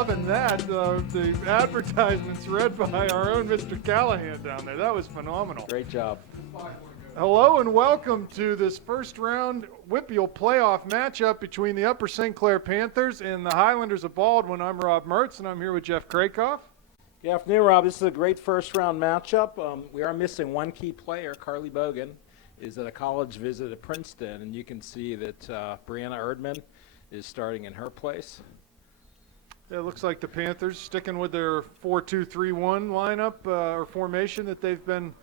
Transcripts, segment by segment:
loving that. The advertisements read by our own Mr. Callahan down there. That was phenomenal. Great job. Hello and welcome to this first round WPIAL playoff matchup between the Upper St. Clair Panthers and the Highlanders of Baldwin. I'm Rob Mertz and I'm here with Jeff Krakoff. Good afternoon, Rob. This is a great first round matchup. We are missing one key player. Carly Bogan is at a college visit at Princeton, and you can see that Brianna Erdman is starting in her place. Yeah, it looks like the Panthers sticking with their 4-2-3-1 lineup or formation that they've been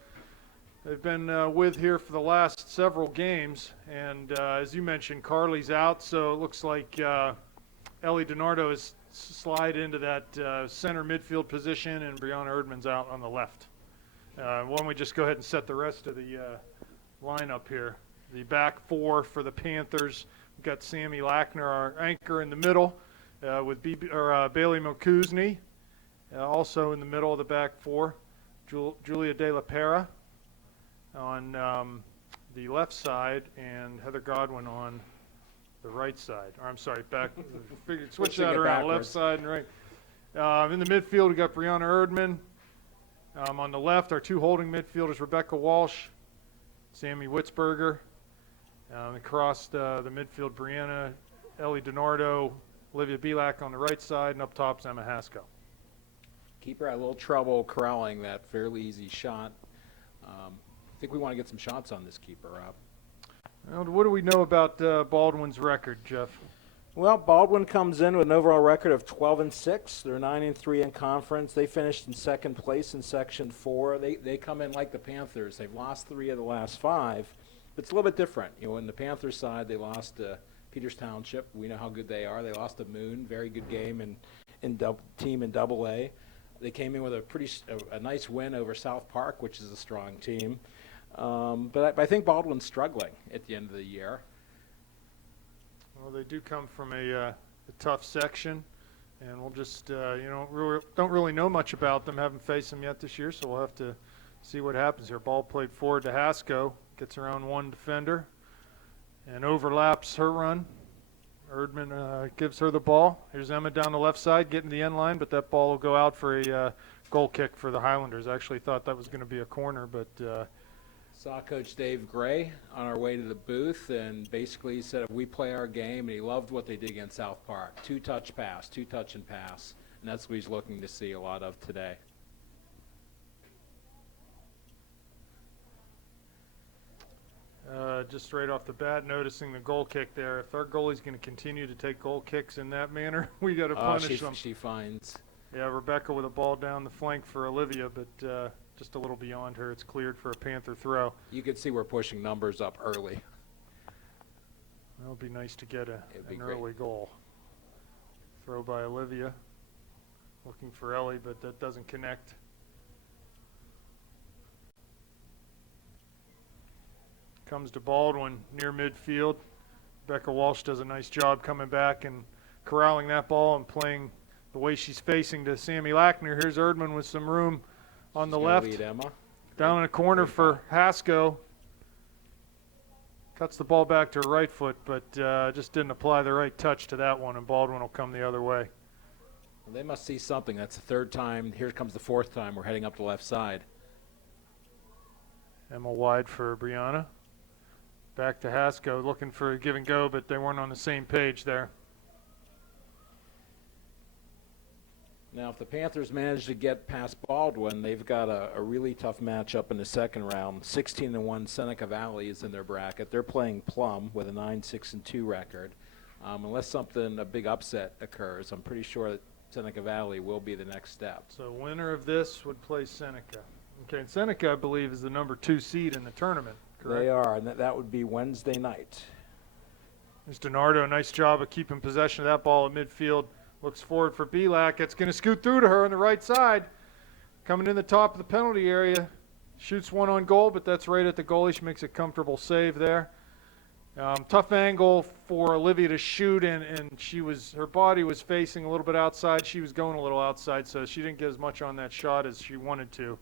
with here for the last several games. And as you mentioned, Carly's out, so it looks like Ellie DiNardo is slide into that center midfield position, and Brianna Erdman's out on the left. Why don't we just go ahead and set the rest of the lineup here. The back four for the Panthers. We've got Sammy Lackner, our anchor, in the middle with Bailey Mokuzny, also in the middle of the back four. Julia De La Pera on the left side, and Heather Godwin on the right side. Or I'm sorry, back. Switch that around, left side and right. In the midfield, we got Brianna Erdman. On the left, our two holding midfielders, Rebecca Walsh, Sammy Witzberger. Across the midfield, Brianna, Ellie DiNardo, Olivia Belak on the right side, and up top's Emma Haskell. Keeper had a little trouble corralling that fairly easy shot. I think we want to get some shots on this keeper, Rob. Well, what do we know about Baldwin's record, Jeff? Well, Baldwin comes in with an overall record of 12-6. They're 9-3 in conference. They finished in second place in Section 4. They come in like the Panthers. They've lost 3 of the last 5. But it's a little bit different. You know, in the Panthers side, they lost to Peters Township. We know how good they are. They lost to Moon, very good game in team in Double-A. They came in with a nice win over South Park, which is a strong team. But I think Baldwin's struggling at the end of the year. Well, they do come from a tough section, and we'll just don't really know much about them. Haven't faced them yet this year, so we'll have to see what happens here. Ball played forward to Haskell, gets around one defender, and overlaps her run. Erdman gives her the ball. Here's Emma down the left side, getting the end line, but that ball will go out for a goal kick for the Highlanders. I actually thought that was going to be a corner, but saw Coach Dave Gray on our way to the booth, and basically he said if we play our game, and he loved what they did against South Park. Two touch and pass, and that's what he's looking to see a lot of today. Just right off the bat, noticing the goal kick there. If our goalie's going to continue to take goal kicks in that manner, we got to punish them. She finds. Yeah, Rebecca with a ball down the flank for Olivia, but just a little beyond her. It's cleared for a Panther throw. You can see we're pushing numbers up early. That would be nice to get an early goal. Throw by Olivia. Looking for Ellie, but that doesn't connect. Comes to Baldwin near midfield. Rebecca Walsh does a nice job coming back and corralling that ball and playing the way she's facing to Sammy Lackner. Here's Erdman with some room on the left. Lead Emma. Down in the corner for Haskell. Cuts the ball back to her right foot, but just didn't apply the right touch to that one, and Baldwin will come the other way. Well, they must see something. That's the third time. Here comes the fourth time. We're heading up the left side. Emma wide for Brianna. Back to Haskell, looking for a give and go, but they weren't on the same page there. Now, if the Panthers manage to get past Baldwin, they've got a really tough matchup in the second round. 16-1 Seneca Valley is in their bracket. They're playing Plum with a 9-6-2 record. Unless a big upset occurs, I'm pretty sure that Seneca Valley will be the next step. So winner of this would play Seneca. Okay, and Seneca, I believe, is the number 2 seed in the tournament, correct? They are, and that would be Wednesday night. There's DiNardo, nice job of keeping possession of that ball at midfield. Looks forward for Belak. It's going to scoot through to her on the right side. Coming in the top of the penalty area. Shoots one on goal, but that's right at the goalie. She makes a comfortable save there. Tough angle for Olivia to shoot, and her body was facing a little bit outside. She was going a little outside, so she didn't get as much on that shot as she wanted to.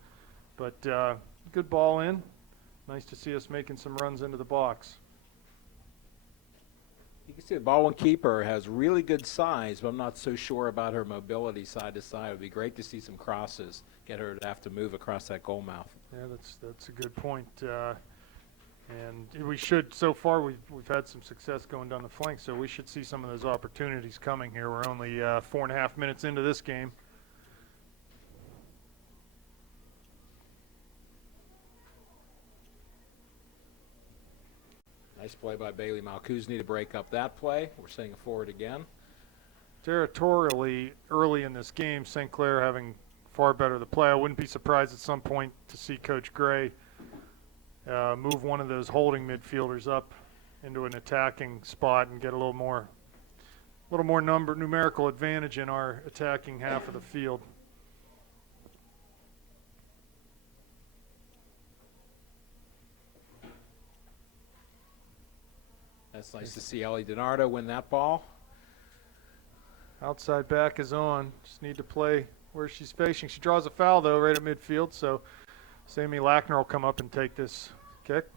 But good ball in. Nice to see us making some runs into the box. You can see the Baldwin keeper has really good size, but I'm not so sure about her mobility side to side. It would be great to see some crosses, get her to have to move across that goal mouth. Yeah, that's a good point. And we should, so far we've had some success going down the flank, so we should see some of those opportunities coming here. We're only 4.5 minutes into this game. Nice play by Bailey Malkuzny to break up that play. We're seeing a forward again. Territorially, early in this game, St. Clair having far better the play. I wouldn't be surprised at some point to see Coach Gray move one of those holding midfielders up into an attacking spot and get a little more numerical advantage in our attacking half of the field. That's nice to see Ellie DiNardo win that ball. Outside back is on. Just need to play where she's facing. She draws a foul, though, right at midfield, so Sammy Lackner will come up and take this kick.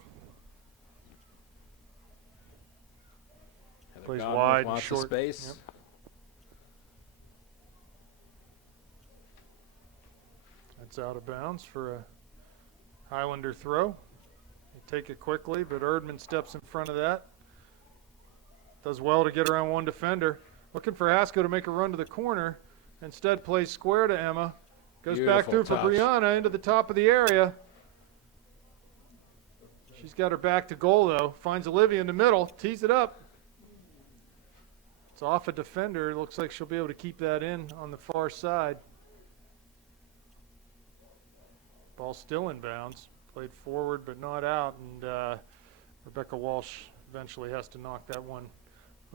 Heather Plays Godwin with wide and lots of short. space. Yep. That's out of bounds for a Highlander throw. They take it quickly, but Erdman steps in front of that. Does well to get around one defender. Looking for Haskell to make a run to the corner. Instead plays square to Emma. Goes back Beautiful through touch. for Brianna into the top of the area. She's got her back to goal, though. Finds Olivia in the middle. Tees it up. It's off a defender. It looks like she'll be able to keep that in on the far side. Ball still in bounds. Played forward but not out. And Rebecca Walsh eventually has to knock that one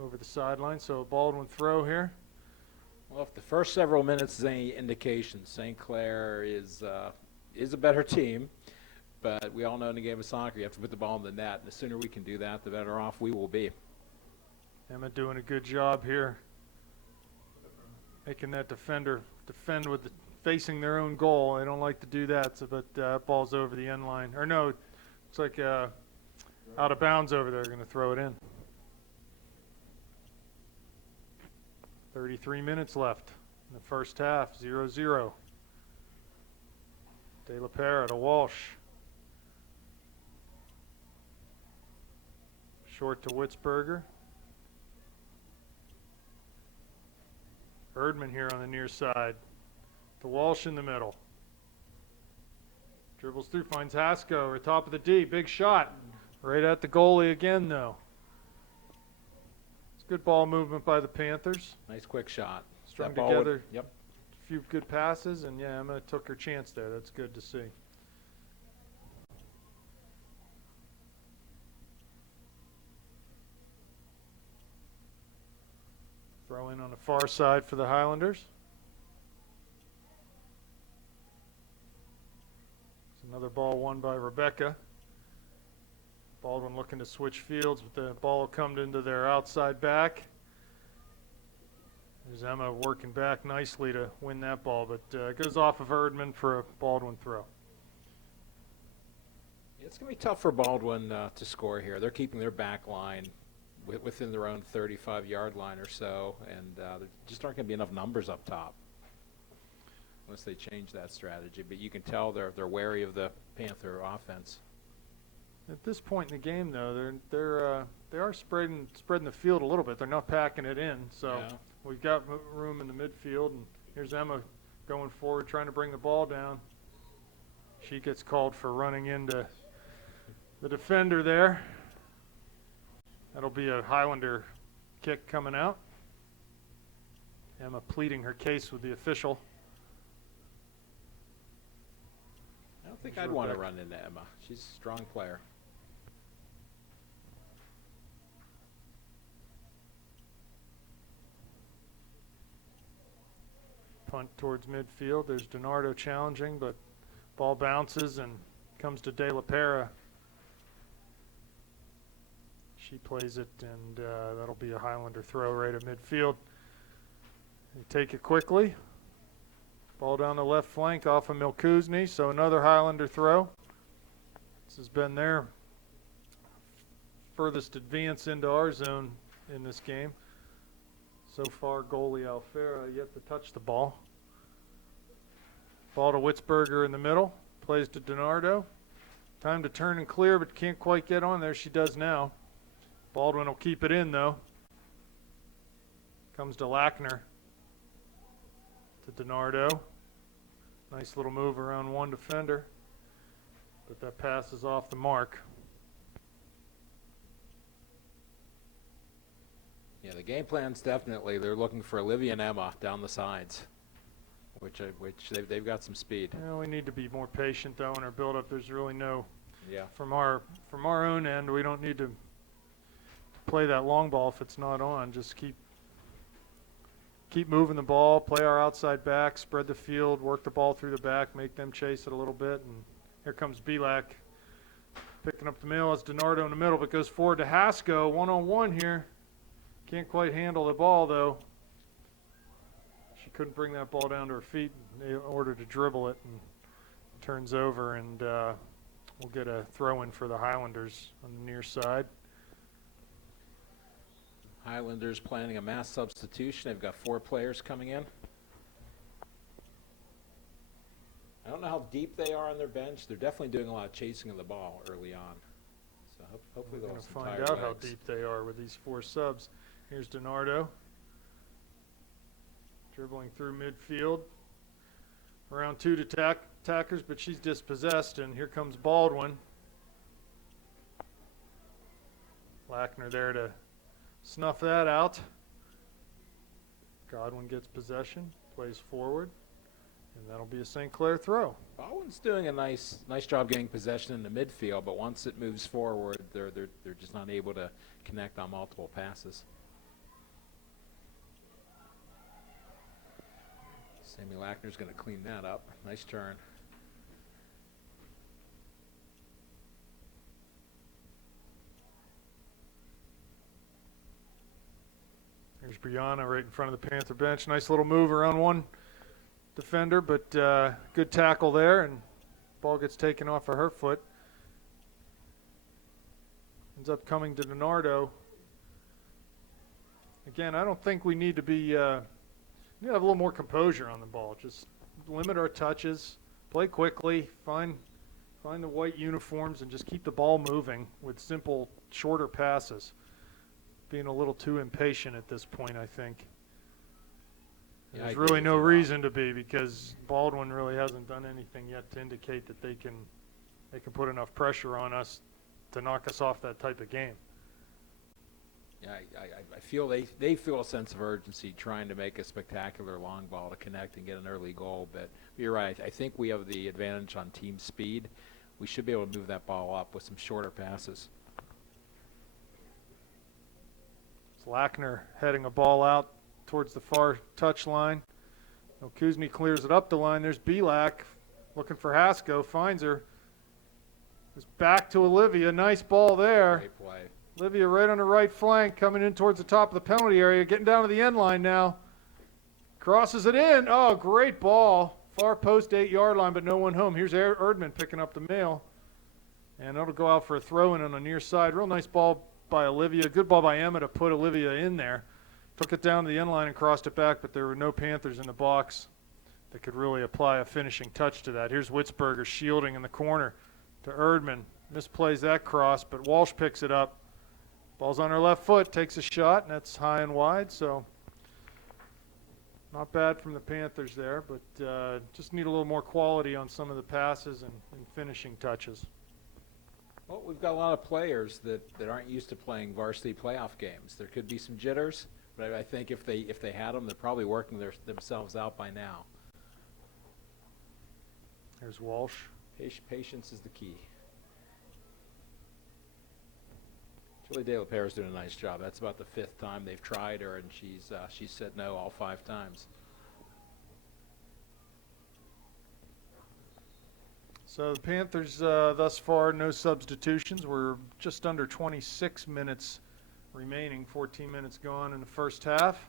over the sideline. So a Baldwin throw here. Well, if the first several minutes is any indication, St. Clair is a better team. But we all know in the game of soccer you have to put the ball in the net. And the sooner we can do that, the better off we will be. Emma doing a good job here. Making that defender defend with facing their own goal. They don't like to do that, so, but ball's over the end line. Or no, it's like out of bounds over there. Going to throw it in. 33 minutes left in the first half, 0-0. De La Pera to Walsh. Short to Witzberger. Erdman here on the near side. To Walsh in the middle. Dribbles through, finds Haskell at top of the D. Big shot. Right at the goalie again, though. It's good ball movement by the Panthers. Nice quick shot. Strung That ball together. Yep. A few good passes, and yeah, Emma took her chance there. That's good to see. Throw in on the far side for the Highlanders. It's another ball won by Rebecca. Baldwin looking to switch fields, but the ball will come into their outside back. There's Emma working back nicely to win that ball, but it goes off of Erdman for a Baldwin throw. It's going to be tough for Baldwin to score here. They're keeping their back line within their own 35-yard line or so, and there just aren't going to be enough numbers up top unless they change that strategy. But you can tell they're wary of the Panther offense. At this point in the game, though, they are spreading the field a little bit. They're not packing it in, so Yeah. we've got room in the midfield. And here's Emma going forward, trying to bring the ball down. She gets called for running into the defender there. That'll be a Highlander kick coming out. Emma pleading her case with the official. I don't think I'd want to run into Emma. She's a strong player. Punt towards midfield. There's DiNardo challenging, but ball bounces and comes to De La Pera. She plays it, and that'll be a Highlander throw right at midfield. They take it quickly. Ball down the left flank off of Milkuzny, so another Highlander throw. This has been their furthest advance into our zone in this game. So far, goalie Alfera yet to touch the ball. Ball to Witzberger in the middle. Plays to DiNardo. Time to turn and clear, but can't quite get on there. She does now. Baldwin will keep it in, though. Comes to Lackner. To DiNardo. Nice little move around one defender. But that pass is off the mark. Yeah, the game plan's definitely, they're looking for Olivia and Emma down the sides, which they've got some speed. Yeah, we need to be more patient, though, in our build-up. There's really no, Yeah. from our own end, we don't need to play that long ball if it's not on. Just keep moving the ball, play our outside back, spread the field, work the ball through the back, make them chase it a little bit. And here comes Belak picking up the middle. It's DiNardo in the middle, but goes forward to Hasko. One-on-one here. Can't quite handle the ball, though. She couldn't bring that ball down to her feet in order to dribble it, and turns over, and we'll get a throw-in for the Highlanders on the near side. Highlanders planning a mass substitution. They've got 4 players coming in. I don't know how deep they are on their bench. They're definitely doing a lot of chasing of the ball early on. So hopefully We're they'll going have to some find tired out how legs. deep they are with these 4 subs. Here's DiNardo. Dribbling through midfield. Around 2 attackers, but she's dispossessed, and here comes Baldwin. Lackner there to snuff that out. Godwin gets possession, plays forward, and that'll be a St. Clair throw. Baldwin's doing a nice job getting possession in the midfield, but once it moves forward, they're just not able to connect on multiple passes. Sammy Lackner's going to clean that up. Nice turn. There's Brianna right in front of the Panther bench. Nice little move around one defender, but good tackle there, and ball gets taken off of her foot. Ends up coming to DiNardo. Again, I don't think we need to be we need to have a little more composure on the ball. Just limit our touches, play quickly, find the white uniforms, and just keep the ball moving with simple, shorter passes. Being a little too impatient at this point, I think. Yeah, I There's agree really with no you, Rob. reason to be, because Baldwin really hasn't done anything yet to indicate that they can put enough pressure on us to knock us off that type of game. Yeah, I feel they feel a sense of urgency trying to make a spectacular long ball to connect and get an early goal. But you're right. I think we have the advantage on team speed. We should be able to move that ball up with some shorter passes. It's Lackner heading a ball out towards the far touch line. Kuzny clears it up the line. There's Belak looking for Hasko. Finds her. It's back to Olivia. Nice ball there. Great play. Olivia right on the right flank, coming in towards the top of the penalty area, getting down to the end line now. Crosses it in. Oh, great ball. Far post 8-yard line, but no one home. Here's Erdman picking up the mail. And it'll go out for a throw-in on the near side. Real nice ball by Olivia. Good ball by Emma to put Olivia in there. Took it down to the end line and crossed it back, but there were no Panthers in the box that could really apply a finishing touch to that. Here's Witzberger shielding in the corner to Erdman. Misplays that cross, but Walsh picks it up. Ball's on her left foot, takes a shot, and that's high and wide, so not bad from the Panthers there, but just need a little more quality on some of the passes and finishing touches. Well, we've got a lot of players that aren't used to playing varsity playoff games. There could be some jitters, but I think if they had them, they're probably working themselves out by now. There's Walsh. Patience is the key. Julie De La Pere is doing a nice job. That's about the 5th time they've tried her, and she's said no all 5 times. So the Panthers thus far, no substitutions. We're just under 26 minutes remaining, 14 minutes gone in the first half.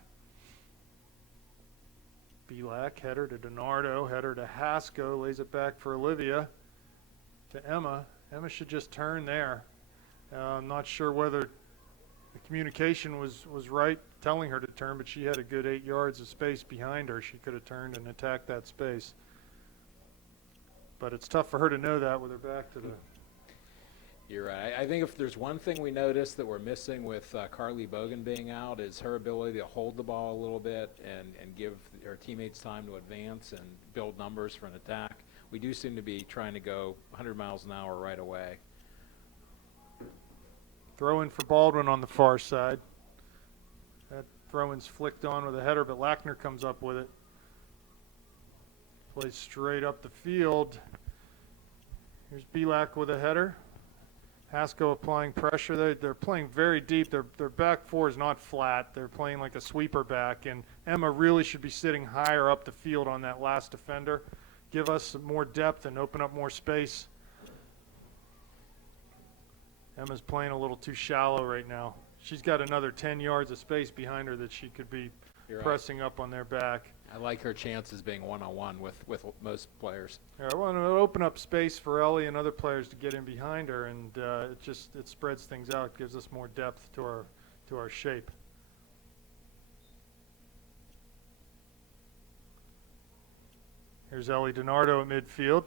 Belak, header to DiNardo, header to Hasko, lays it back for Olivia to Emma. Emma should just turn there. I'm not sure whether the communication was right, telling her to turn, but she had a good 8 yards of space behind her. She could have turned and attacked that space. But it's tough for her to know that with her back to the... You're right. I think if there's one thing we noticed that we're missing with Carly Bogan being out is her ability to hold the ball a little bit and give her teammates time to advance and build numbers for an attack. We do seem to be trying to go 100 miles an hour right away. Throw in for Baldwin on the far side. That throw-in's flicked on with a header, but Lackner comes up with it. Plays straight up the field. Here's Belak with a header. Haskell applying pressure. They're playing very deep. Their back four is not flat. They're playing like a sweeper back, and Emma really should be sitting higher up the field on that last defender. Give us some more depth and open up more space. Emma's playing a little too shallow right now. She's got another 10 yards of space behind her that she could be pressing up on their back. I like her chances being one-on-one with most players. Yeah, I want to open up space for Ellie and other players to get in behind her, and it spreads things out, gives us more depth to our shape. Here's Ellie DiNardo at midfield.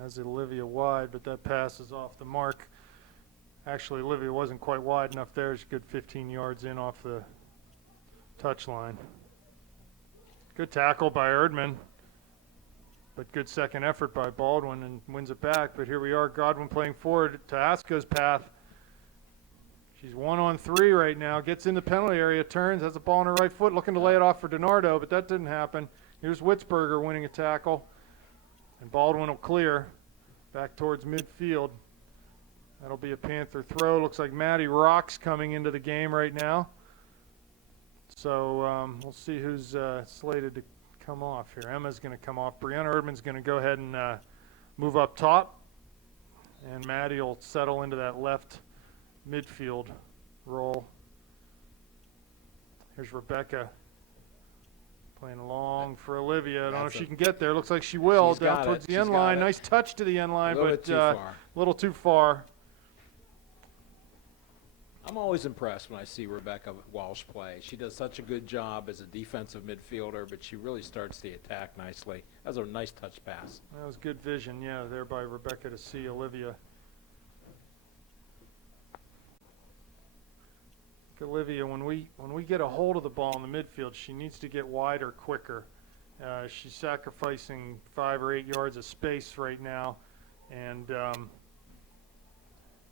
Has Olivia wide, but that pass is off the mark. Actually, Olivia wasn't quite wide enough there. She's a good 15 yards in off the touchline. Good tackle by Erdman, but good second effort by Baldwin and wins it back. But here we are, Godwin playing forward to Asko's path. She's 1-on-3 right now, gets in the penalty area, turns, has the ball on her right foot, looking to lay it off for DiNardo, but that didn't happen. Here's Witzberger winning a tackle, and Baldwin will clear back towards midfield. That'll be a Panther throw. Looks like Maddie Rock's coming into the game right now. So we'll see who's slated to come off here. Emma's going to come off. Brianna Erdman's going to go ahead and move up top. And Maddie will settle into that left midfield role. Here's Rebecca playing long for Olivia. I don't know if she can get there. Looks like she will. Down towards the end line. Nice touch to the end line, but a little too far. I'm always impressed when I see Rebecca Walsh play. She does such a good job as a defensive midfielder, but she really starts the attack nicely. That was a nice touch pass. That was good vision, yeah, there by Rebecca to see Olivia. Olivia, when we get a hold of the ball in the midfield, she needs to get wider quicker. She's sacrificing 5 or 8 yards of space right now, and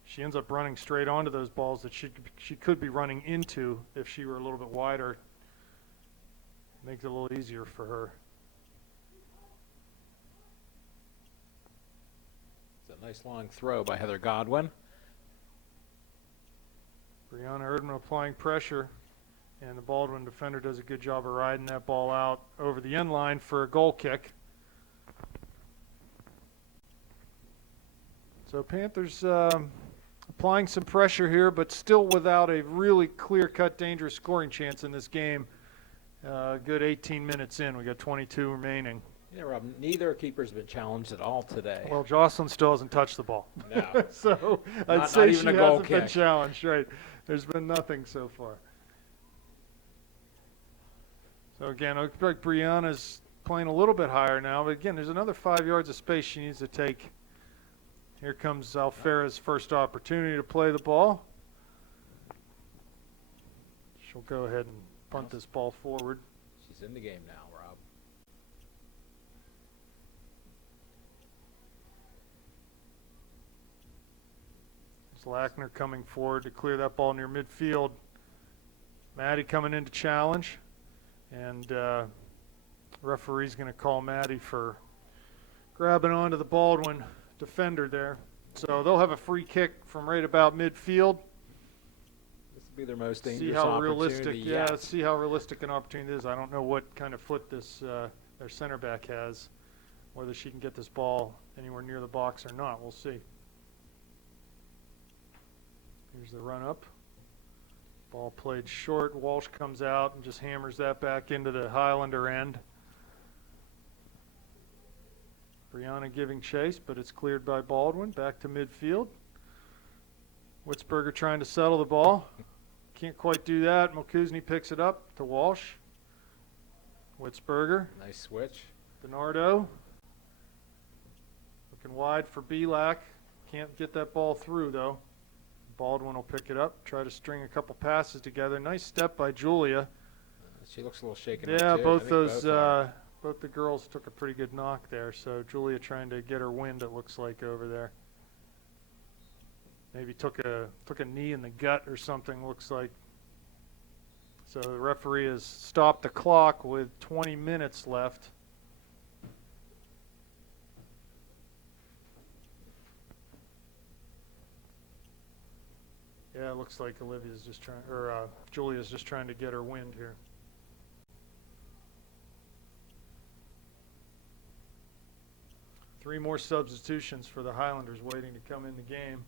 she ends up running straight onto those balls that she could be running into if she were a little bit wider. Makes it a little easier for her. It's a nice long throw by Heather Godwin. Brianna Erdman applying pressure, and the Baldwin defender does a good job of riding that ball out over the end line for a goal kick. So Panthers applying some pressure here, but still without a really clear-cut, dangerous scoring chance in this game. Good 18 minutes in. We got 22 remaining. Yeah, Rob, neither keeper's been challenged at all today. Well, Jocelyn still hasn't touched the ball. No. So I'd say she hasn't been challenged, right. There's been nothing so far. So again, it looks like Brianna's playing a little bit higher now, but again, there's another 5 yards of space she needs to take. Here comes Alfera's first opportunity to play the ball. She'll go ahead and punt this ball forward. She's in the game now, Rob. Lackner coming forward to clear that ball near midfield. Maddie coming in to challenge. And referee's going to call Maddie for grabbing onto the Baldwin defender there. So they'll have a free kick from right about midfield. This will be their most dangerous see how opportunity. realistic, see how realistic an opportunity it is. I don't know what kind of foot this their center back has, whether she can get this ball anywhere near the box or not. We'll see. Here's the run up. Ball played short. Walsh comes out and just hammers that back into the Highlander end. Brianna giving chase, but it's cleared by Baldwin. Back to midfield. Witzberger trying to settle the ball. Can't quite do that. Milkuzny picks it up to Walsh. Witzberger. Nice switch. DiNardo. Looking wide for Belak. Can't get that ball through, though. Baldwin will pick it up, try to string a couple passes together. Nice step by Julia. She looks a little shaken Yeah, up too. both those, both the girls took a pretty good knock there. So Julia trying to get her wind, it looks like, over there. Maybe took a knee in the gut or something, looks like. So the referee has stopped the clock with 20 minutes left. Yeah, it looks like Olivia's just trying, or Julia's just trying to get her wind here. Three more substitutions for the Highlanders waiting to come in the game.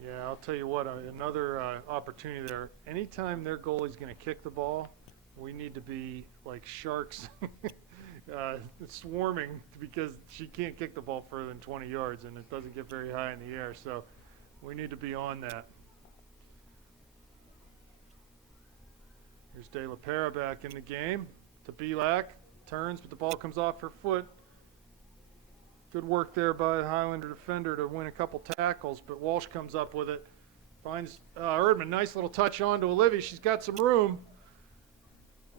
Yeah, I'll tell you what, another opportunity there. Anytime their goalie's going to kick the ball, we need to be like sharks swarming, because she can't kick the ball further than 20 yards, and it doesn't get very high in the air, so we need to be on that. Here's De La Pera back in the game to Belak. Turns, but the ball comes off her foot. Good work there by the Highlander defender to win a couple tackles, but Walsh comes up with it. Finds Erdman. Nice little touch on to Olivia. She's got some room.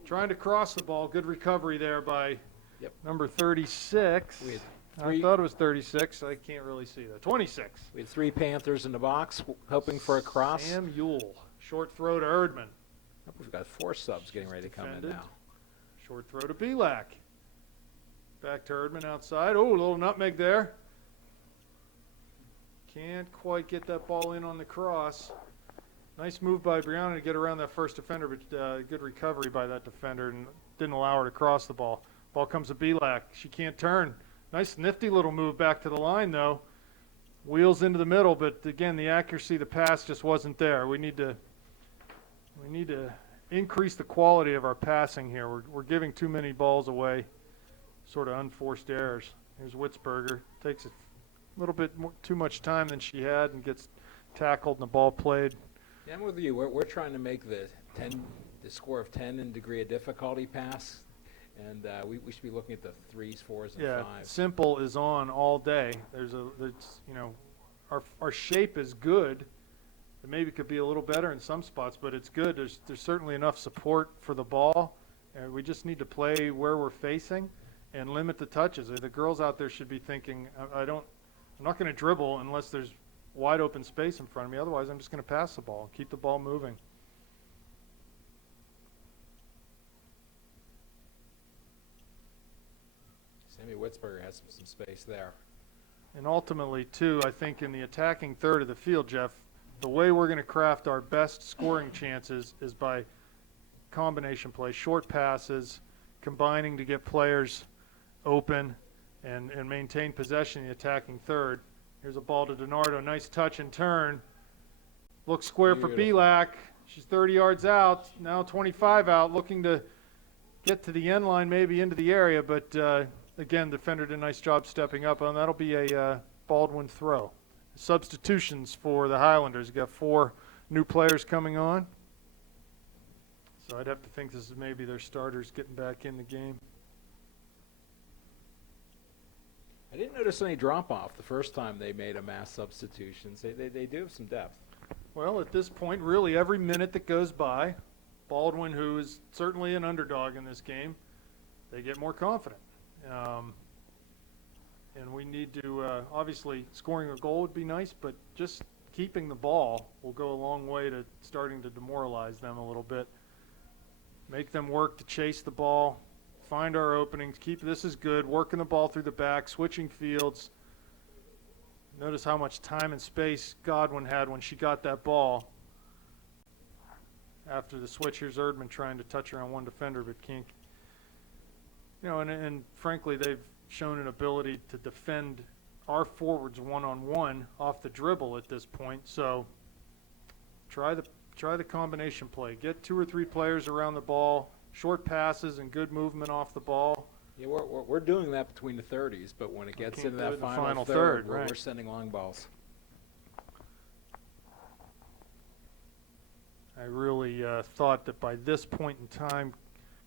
Trying to cross the ball. Good recovery there by number 36. I thought it was 36. I can't really see that. 26. We had three Panthers in the box hoping for a cross. Sam Ewell. Short throw to Erdman. We've got four subs getting ready to come in now. Short throw to Belak. Back to Erdman outside. Oh, a little nutmeg there. Can't quite get that ball in on the cross. Nice move by Brianna to get around that first defender, but good recovery by that defender and didn't allow her to cross the ball. Ball comes to Belak. She can't turn. Nice nifty little move back to the line, though. Wheels into the middle, but again, the accuracy of the pass just wasn't there. We need to increase the quality of our passing here. We're giving too many balls away, sort of unforced errors. Here's Witzberger. Takes a little bit too much time than she had and gets tackled and the ball played. Yeah, I'm with you. We're trying to make the score of 10 in degree of difficulty pass, and we should be looking at the 3s, 4s, and 5s. Yeah, simple is on all day. Our shape is good. It maybe could be a little better in some spots, but it's good. There's certainly enough support for the ball. We just need to play where we're facing and limit the touches. The girls out there should be thinking, I'm not going to dribble unless there's wide open space in front of me. Otherwise, I'm just going to pass the ball, keep the ball moving. Sammy Witzberger has some space there. And ultimately, too, I think in the attacking third of the field, Jeff, the way we're going to craft our best scoring chances is by combination play, short passes, combining to get players open and maintain possession in the attacking third. Here's a ball to DiNardo. Nice touch and turn. Looks square for Belak. She's 30 yards out, now 25 out, looking to get to the end line, maybe into the area, but again, defender did a nice job stepping up, and that'll be a Baldwin throw. Substitutions for the Highlanders. Got 4 new players coming on. So I'd have to think this is maybe their starters getting back in the game. I didn't notice any drop-off the first time they made a mass substitutions. They do have some depth. Well, at this point, really every minute that goes by, Baldwin, who is certainly an underdog in this game, they get more confident. And we need to, obviously, scoring a goal would be nice, but just keeping the ball will go a long way to starting to demoralize them a little bit. Make them work to chase the ball, find our openings, this is good, working the ball through the back, switching fields. Notice how much time and space Godwin had when she got that ball. After the switch, here's Erdman trying to touch her on one defender, but can't. And frankly, they've shown an ability to defend our forwards one-on-one off the dribble at this point. So try the combination play. Get 2 or 3 players around the ball, short passes and good movement off the ball. Yeah, we're doing that between the 30s, but when it gets can't into do it that in the final, final third, third, we're right. sending long balls. I really thought that by this point in time,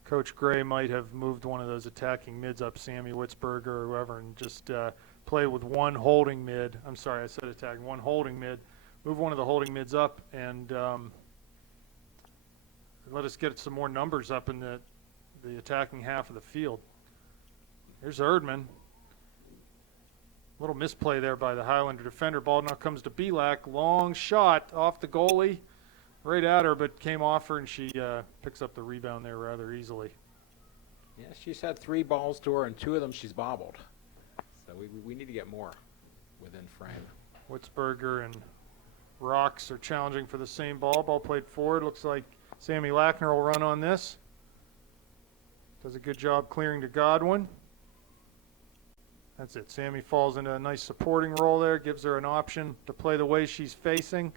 Coach Gray might have moved one of those attacking mids up, Sammy Witzberger or whoever, and just play with one holding mid. I'm sorry, I said attacking, one holding mid. Move one of the holding mids up and let us get some more numbers up in the attacking half of the field. Here's Erdman. Little misplay there by the Highlander defender. Ball now comes to Belak. Long shot off the goalie. Right at her, but came off her, and she picks up the rebound there rather easily. Yeah, she's had 3 balls to her, and 2 of them she's bobbled. So we need to get more within frame. Witzberger and Rocks are challenging for the same ball. Ball played forward. Looks like Sammy Lackner will run on this. Does a good job clearing to Godwin. That's it. Sammy falls into a nice supporting role there, gives her an option to play the way she's facing,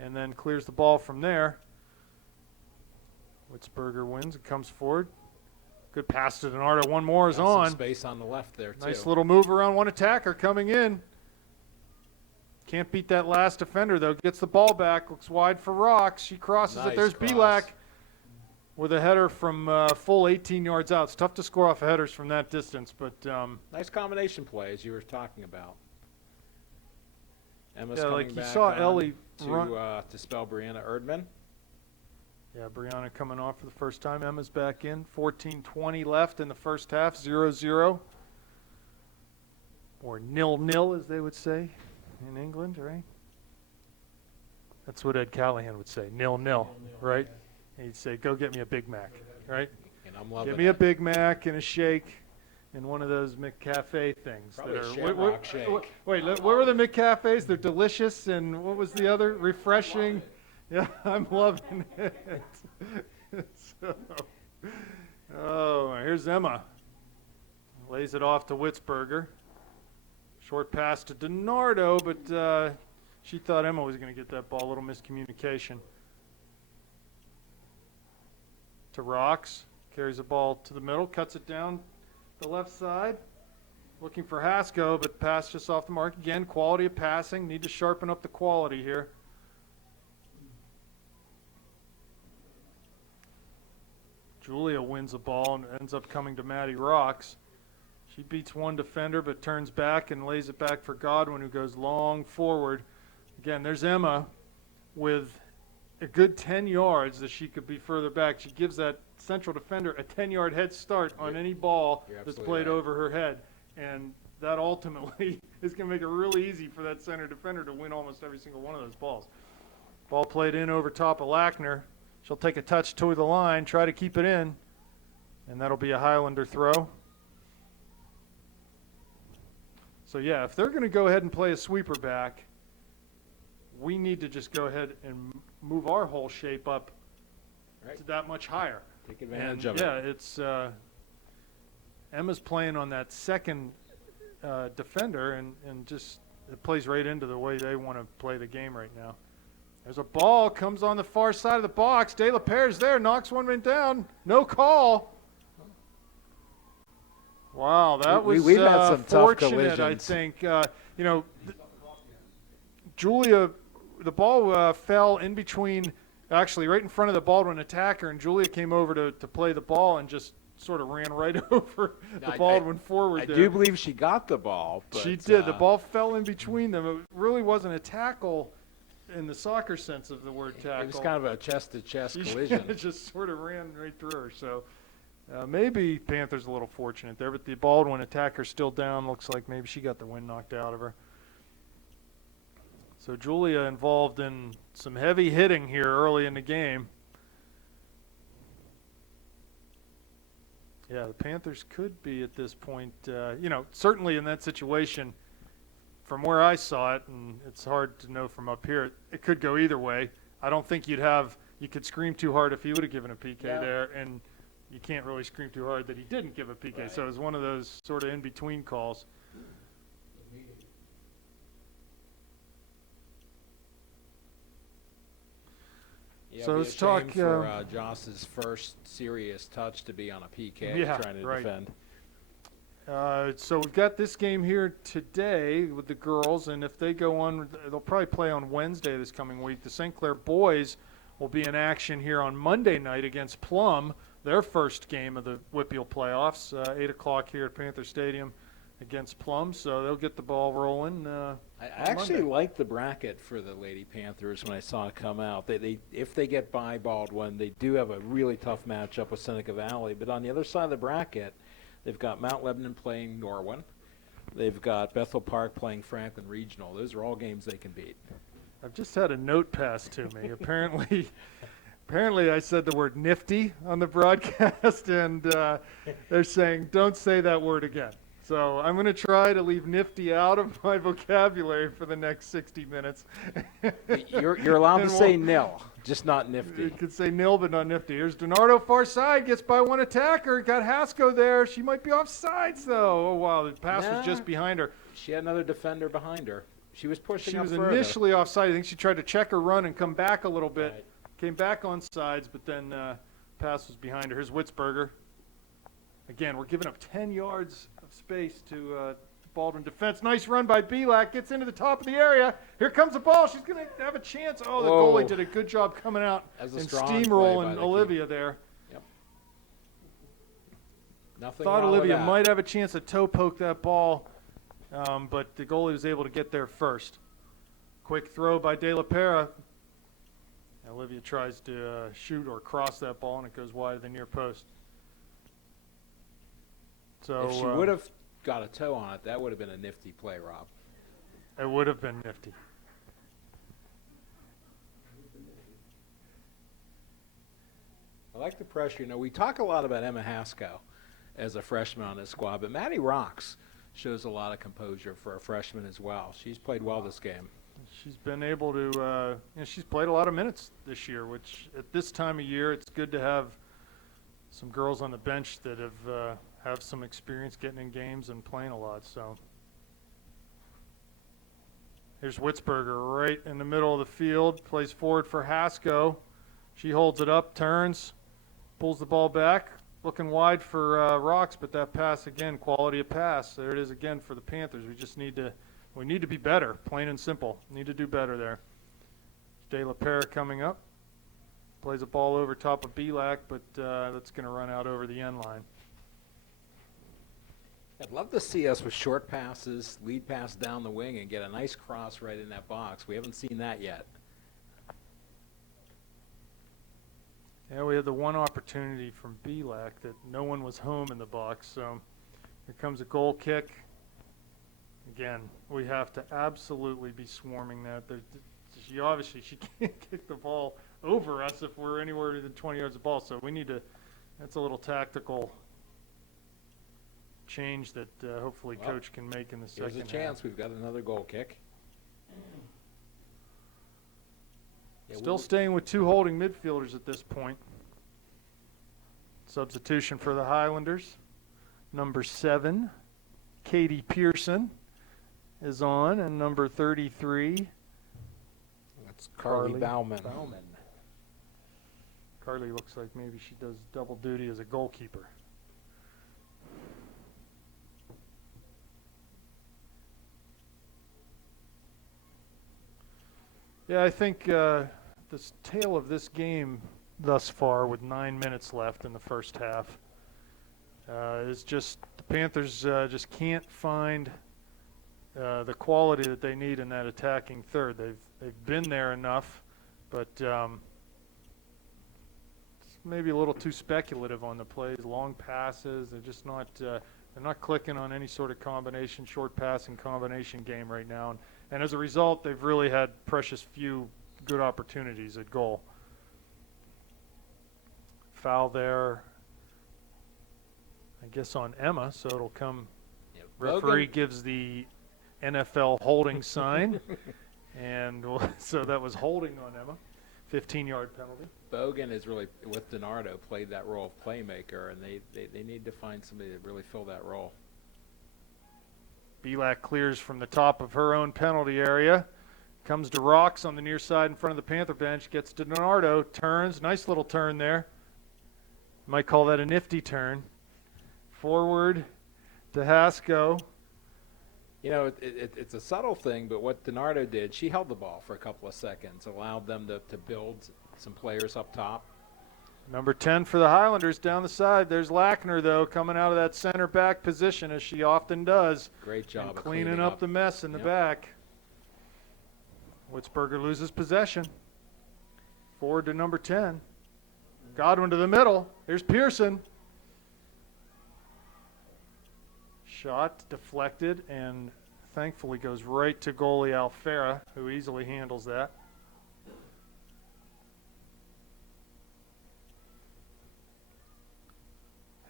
and then clears the ball from there. Witzberger wins and comes forward. Good pass to Donardo. One more is Got on. some space on the left there, too. Nice little move around one attacker coming in. Can't beat that last defender, though. Gets the ball back. Looks wide for Rocks. She crosses it. Nice There's cross. Belak with a header from full 18 yards out. It's tough to score off headers from that distance, but Nice combination play, as you were talking about. Emma's yeah, coming like you back saw on Ellie run. to spell Brianna Erdman. Yeah, Brianna coming off for the first time. Emma's back in. 14:20 left in the first half. 0-0. Or 0-0, as they would say in England, right? That's what Ed Callahan would say. 0-0, right? He'd say, "Go get me a Big Mac," right? And I'm loving Get me a it. Big Mac and a shake and one of those McCafe things. Probably a that are, Shamrock Shake. wait, what were the McCafes? They're delicious, and what was the other? Refreshing. Yeah, I'm loving it. So, oh, here's Emma. Lays it off to Witzberger. Short pass to DiNardo, but she thought Emma was going to get that ball. A little miscommunication. To Rocks. Carries the ball to the middle, cuts it down the left side. Looking for Hasko, but pass just off the mark. Again, quality of passing. Need to sharpen up the quality here. Julia wins the ball and ends up coming to Maddie Rocks. She beats one defender but turns back and lays it back for Godwin, who goes long forward. Again, there's Emma with a good 10 yards that she could be further back. She gives that central defender a 10-yard head start on any ball You're that's absolutely played right. over her head. And that ultimately is going to make it really easy for that center defender to win almost every single one of those balls. Ball played in over top of Lackner. She'll take a touch to the line, try to keep it in, and that'll be a Highlander throw. So, yeah, if they're going to go ahead and play a sweeper back, we need to just go ahead and move our whole shape up Right. to that much higher. Take advantage And, of yeah, it. it's Emma's playing on that second defender, and just it plays right into the way they want to play the game right now. There's a ball, comes on the far side of the box. De La Pere's there, knocks one man down. No call. Wow, that was We've had some tough fortunate, I collisions. think. Julia, the ball fell in between, actually right in front of the Baldwin attacker, and Julia came over to play the ball and just sort of ran right over the Baldwin forward I there. do believe she got the ball. But, She did. The ball fell in between them. It really wasn't a tackle in the soccer sense of the word tackle. It was kind of a chest-to-chest She collision. just sort of ran right through her. So maybe Panthers a little fortunate there, but the Baldwin attacker's still down. Looks like maybe she got the wind knocked out of her. So Julia involved in some heavy hitting here early in the game. Yeah, the Panthers could be at this point, certainly in that situation, from where I saw it, and it's hard to know from up here, it could go either way. I don't think you could scream too hard if he would have given a PK No. there, and you can't really scream too hard that he didn't give a PK. Right. So it was one of those sort of in-between calls. Yeah, So it'd be let's a shame talk, for Joss's first serious touch to be on a PK Yeah, trying to right. defend. So we've got this game here today with the girls, and if they go on, they'll probably play on Wednesday this coming week. The St. Clair boys will be in action here on Monday night against Plum, their first game of the WPIAL playoffs, 8 o'clock here at Panther Stadium against Plum. So they'll get the ball rolling. I actually like the bracket for the Lady Panthers when I saw it come out. They if they get by Baldwin, they do have a really tough matchup with Seneca Valley. But on the other side of the bracket, they've got Mount Lebanon playing Norwin. They've got Bethel Park playing Franklin Regional. Those are all games they can beat. I've just had a note passed to me. Apparently I said the word nifty on the broadcast, and they're saying don't say that word again. So I'm going to try to leave nifty out of my vocabulary for the next 60 minutes. You're allowed to say nil, just not nifty. You could say nil, but not nifty. Here's Donardo far side, gets by one attacker. Got Haskell there. She might be offsides, though. Oh, wow, the pass was just behind her. She had another defender behind her. She was pushing up She was further. initially offside. I think she tried to check her run and come back a little bit. Right. Came back on sides, but then pass was behind her. Here's Witzberger. Again, we're giving up 10 yards of space to Baldwin defense. Nice run by Belak. Gets into the top of the area. Here comes the ball. She's going to have a chance. Oh, the goalie did a good job coming out and steamrolling Olivia there. Yep. Nothing Thought wrong with Olivia that. might have a chance to toe poke that ball, but the goalie was able to get there first. Quick throw by De La Pera. Olivia tries to shoot or cross that ball, and it goes wide of the near post. So If she would have got a toe on it, that would have been a nifty play, Rob. it would have been nifty. I like the pressure. You know, we talk a lot about Emma Haskell as a freshman on this squad, but Maddie Rocks shows a lot of composure for a freshman as well. She's played well this game. She's been able to, she's played a lot of minutes this year, which at this time of year, it's good to have some girls on the bench that have some experience getting in games and playing a lot. So here's Witzberger right in the middle of the field, plays forward for Haskell. She holds it up, turns, pulls the ball back, looking wide for Rocks, but that pass again, quality of pass. There it is again for the Panthers. We need to be better, plain and simple. Need to do better there. De La Pera coming up. Plays a ball over top of Belak, but that's going to run out over the end line. I'd love to see us with short passes, lead pass down the wing, and get a nice cross right in that box. We haven't seen that yet. Yeah, we had the one opportunity from Belak that no one was home in the box. So here comes a goal kick. Again, we have to absolutely be swarming that. She can't kick the ball over us if we're anywhere within 20 yards of the ball. So we need to. That's a little tactical change that hopefully Coach can make in the second half. There's a chance we've got another goal kick. Yeah, Still staying with two holding midfielders at this point. Substitution for the Highlanders. Number 7, Katie Pearson, is on, and number 33. That's Carly Bauman. Carly looks like maybe she does double duty as a goalkeeper. Yeah, I think the tale of this game thus far, with 9 minutes left in the first half, is just the Panthers just can't find the quality that they need in that attacking third. They've been there enough, but it's maybe a little too speculative on the plays. Long passes, they're just not they're not clicking on any sort of combination, short passing combination game right now. And as a result, they've really had precious few good opportunities at goal. Foul there, I guess, on Emma, so it'll come. Yep. Referee gives the NFL holding sign, and so that was holding on Emma. 15-yard penalty. Bogan is really, with DiNardo, played that role of playmaker, and they need to find somebody to really fill that role. Belak clears from the top of her own penalty area. Comes to Rocks on the near side in front of the Panther bench. Gets to DiNardo. Turns. Nice little turn there. Might call that a nifty turn. Forward DeHasco. You know, it's a subtle thing, but what DiNardo did, she held the ball for a couple of seconds, allowed them to build some players up top. Number 10 for the Highlanders down the side. There's Lackner, though, coming out of that center back position, as she often does. Great job of cleaning up the mess in the back. Witzberger loses possession. Forward to number 10. Godwin to the middle. Here's Pearson. Shot deflected and thankfully goes right to goalie Alfera, who easily handles that.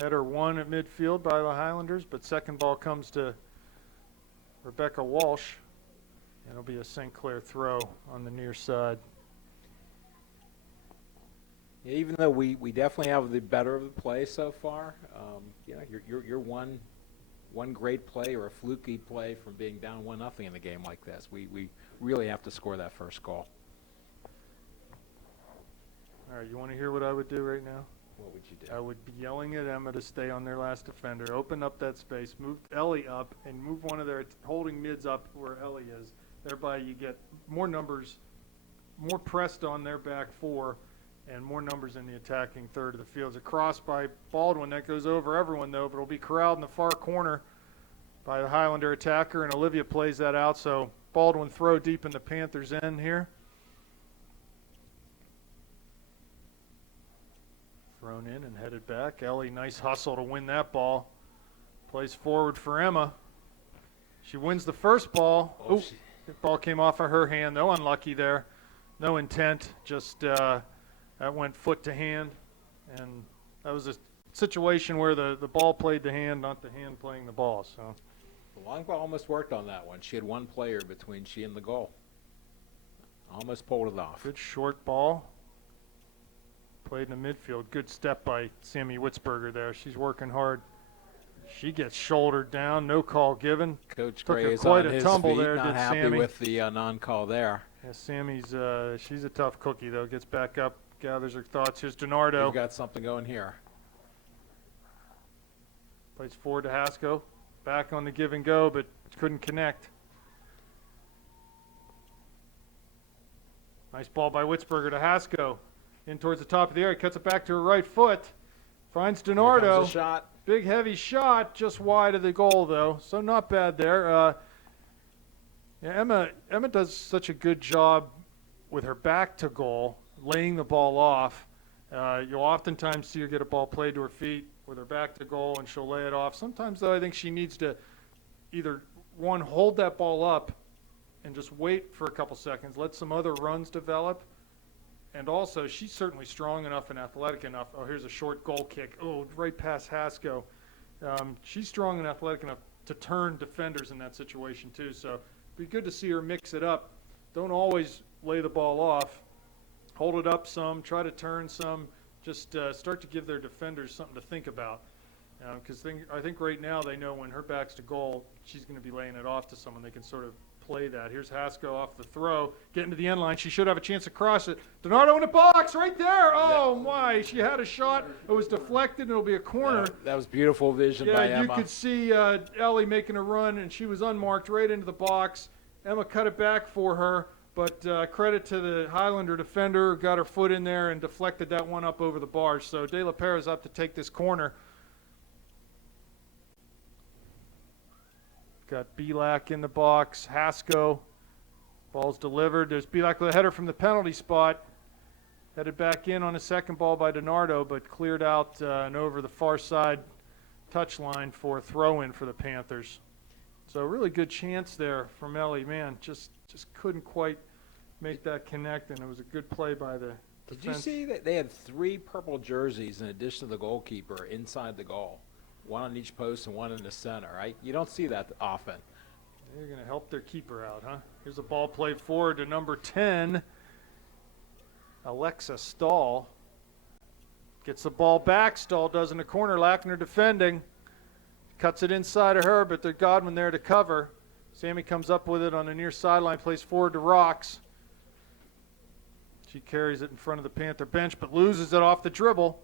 Header won at midfield by the Highlanders, but second ball comes to Rebecca Walsh. And it'll be a St. Clair throw on the near side. Yeah, even though we definitely have the better of the play so far, you know, you're one great play or a fluky play from being down 1-0 in a game like this. We really have to score that first goal. All right, you want to hear what I would do right now? What would you do? I would be yelling at Emma to stay on their last defender, open up that space, move Ellie up, and move one of their holding mids up where Ellie is. Thereby you get more numbers, more pressed on their back four, and more numbers in the attacking third of the field. It's a cross by Baldwin. That goes over everyone, though, but it'll be corralled in the far corner by the Highlander attacker, and Olivia plays that out. So Baldwin throw deep in the Panthers' end here. Thrown in and headed back. Ellie, nice hustle to win that ball. Plays forward for Emma. She wins the first ball. Oh, the ball came off of her hand, though. Unlucky there. No intent, just that went foot to hand. And that was a situation where the ball played the hand, not the hand playing the ball. So The long ball almost worked on that one. She had one player between she and the goal. Almost pulled it off. good short ball. Played in the midfield. Good step by Sammy Witzberger there. She's working hard. She gets shouldered down. No call given. Coach Took her Gray is quite on a his tumble feet, there, not did happy Sammy. with the non-call there. Yeah, Sammy's she's a tough cookie, though. Gets back up, gathers her thoughts. Here's DiNardo. We've got something going here. Plays forward to Haskell. Back on the give and go, but couldn't connect. Nice ball by Witzberger to Haskell. In towards the top of the area. Cuts it back to her right foot. Finds Here comes DiNardo. a shot. Big heavy shot, just wide of the goal, though. So not bad there. Yeah, Emma does such a good job with her back to goal, laying the ball off. You'll oftentimes see her get a ball played to her feet with her back to goal, and she'll lay it off. Sometimes, though, I think she needs to either, one, hold that ball up and just wait for a couple seconds, let some other runs develop. And also, she's certainly strong enough and athletic enough. Oh, here's a short goal kick. Oh, right past Haskell. She's strong and athletic enough to turn defenders in that situation, too. So it'd be good to see her mix it up. Don't always lay the ball off. Hold it up some. Try to turn some. Just start to give their defenders something to think about. Because I think right now they know when her back's to goal, she's going to be laying it off to someone. They can sort of play that. Here's Haskell off the throw, getting to the end line. She should have a chance to cross it. DiNardo in the box right there. Oh, my. She had a shot. It was deflected, and it'll be a corner. That was beautiful vision by Yeah, you Emma. could see Ellie making a run, and she was unmarked right into the box. Emma cut it back for her, but credit to the Highlander defender, got her foot in there and deflected that one up over the bar. So De La Pera's up to take this corner. Got Belak in the box. Haskell. Ball's delivered. There's Belak with a header from the penalty spot. Headed back in on a second ball by DiNardo, but cleared out and over the far side touchline for a throw-in for the Panthers. So a really good chance there from Ellie. Man, just couldn't quite make that connect, and it was a good play by the Did you defense. see that they had 3 purple jerseys in addition to the goalkeeper inside the goal? One on each post and one in the center, right? You don't see that often. They're going to help their keeper out, huh? Here's a ball played forward to number 10, Alexa Stahl. Gets the ball back. Stahl does in the corner. Lackner defending. Cuts it inside of her, but there's Godwin there to cover. Sammy comes up with it on the near sideline, plays forward to Rocks. She carries it in front of the Panther bench, but loses it off the dribble.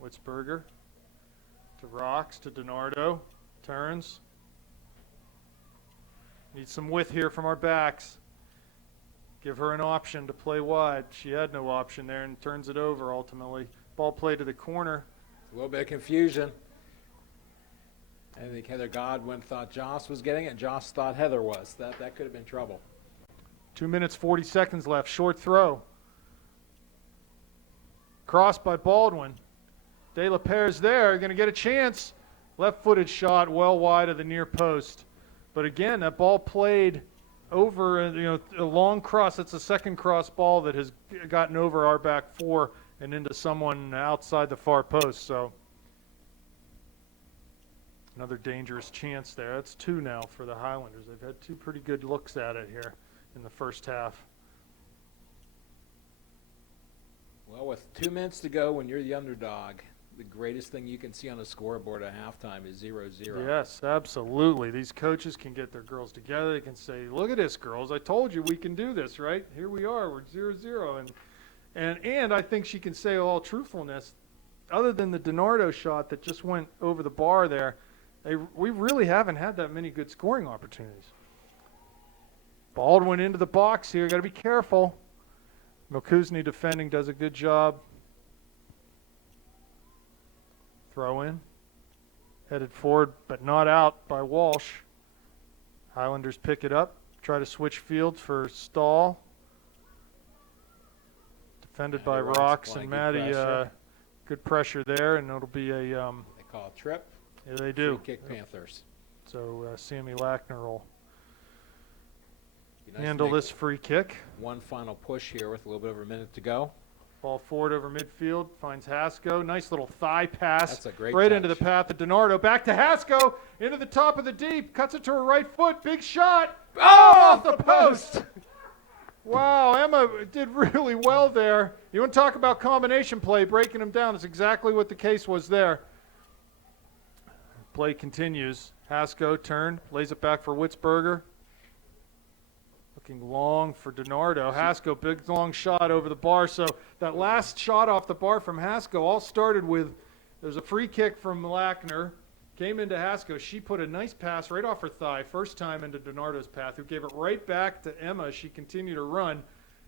Witzberger To Rocks, to DiNardo. Turns. Need some width here from our backs. Give her an option to play wide. She had no option there and turns it over ultimately. Ball played to the corner. A little bit of confusion. I think Heather Godwin thought Joss was getting it. Joss thought Heather was. That could have been trouble. 2 minutes, 40 seconds left. Short throw. Crossed by Baldwin. De La Pere's there. Going to get a chance. Left-footed shot well wide of the near post. But again, that ball played over, a long cross. That's the second cross ball that has gotten over our back four and into someone outside the far post. So another dangerous chance there. That's two now for the Highlanders. They've had two pretty good looks at it here in the first half. Well, with 2 minutes to go, when you're the underdog, the greatest thing you can see on the scoreboard at halftime is 0-0. Yes, absolutely. These coaches can get their girls together. They can say, look at this, girls. I told you we can do this, right? Here we are. We're 0-0. And I think she can say, all truthfulness, other than the DiNardo shot that just went over the bar there, we really haven't had that many good scoring opportunities. Baldwin into the box here. Got to be careful. Milkuzny defending does a good job. Throw in. Headed forward, but not out by Walsh. Highlanders pick it up. Try to switch fields for Stahl. Defended by Rocks and Maddie. Good pressure there, and it'll be a... they call a trip. Yeah, they do. Free kick Panthers. So Sammy Lackner will Be nice to handle make this free kick. one final push here with a little bit over a minute to go. Ball forward over midfield, finds Hasko. Nice little thigh pass. That's a great right touch. into the path of DiNardo. Back to Hasko, into the top of the deep. Cuts it to her right foot. Big shot. Oh, off the post. Wow, Emma did really well there. You want to talk about combination play, breaking them down. That's exactly what the case was there. Play continues. Hasko turn, lays it back for Witzberger. Looking long for DiNardo. Hasko, big long shot over the bar. So that last shot off the bar from Hasko all started with, there's a free kick from Lackner, came into Hasko. She put a nice pass right off her thigh, first time into DiNardo's path, who gave it right back to Emma. She continued to run.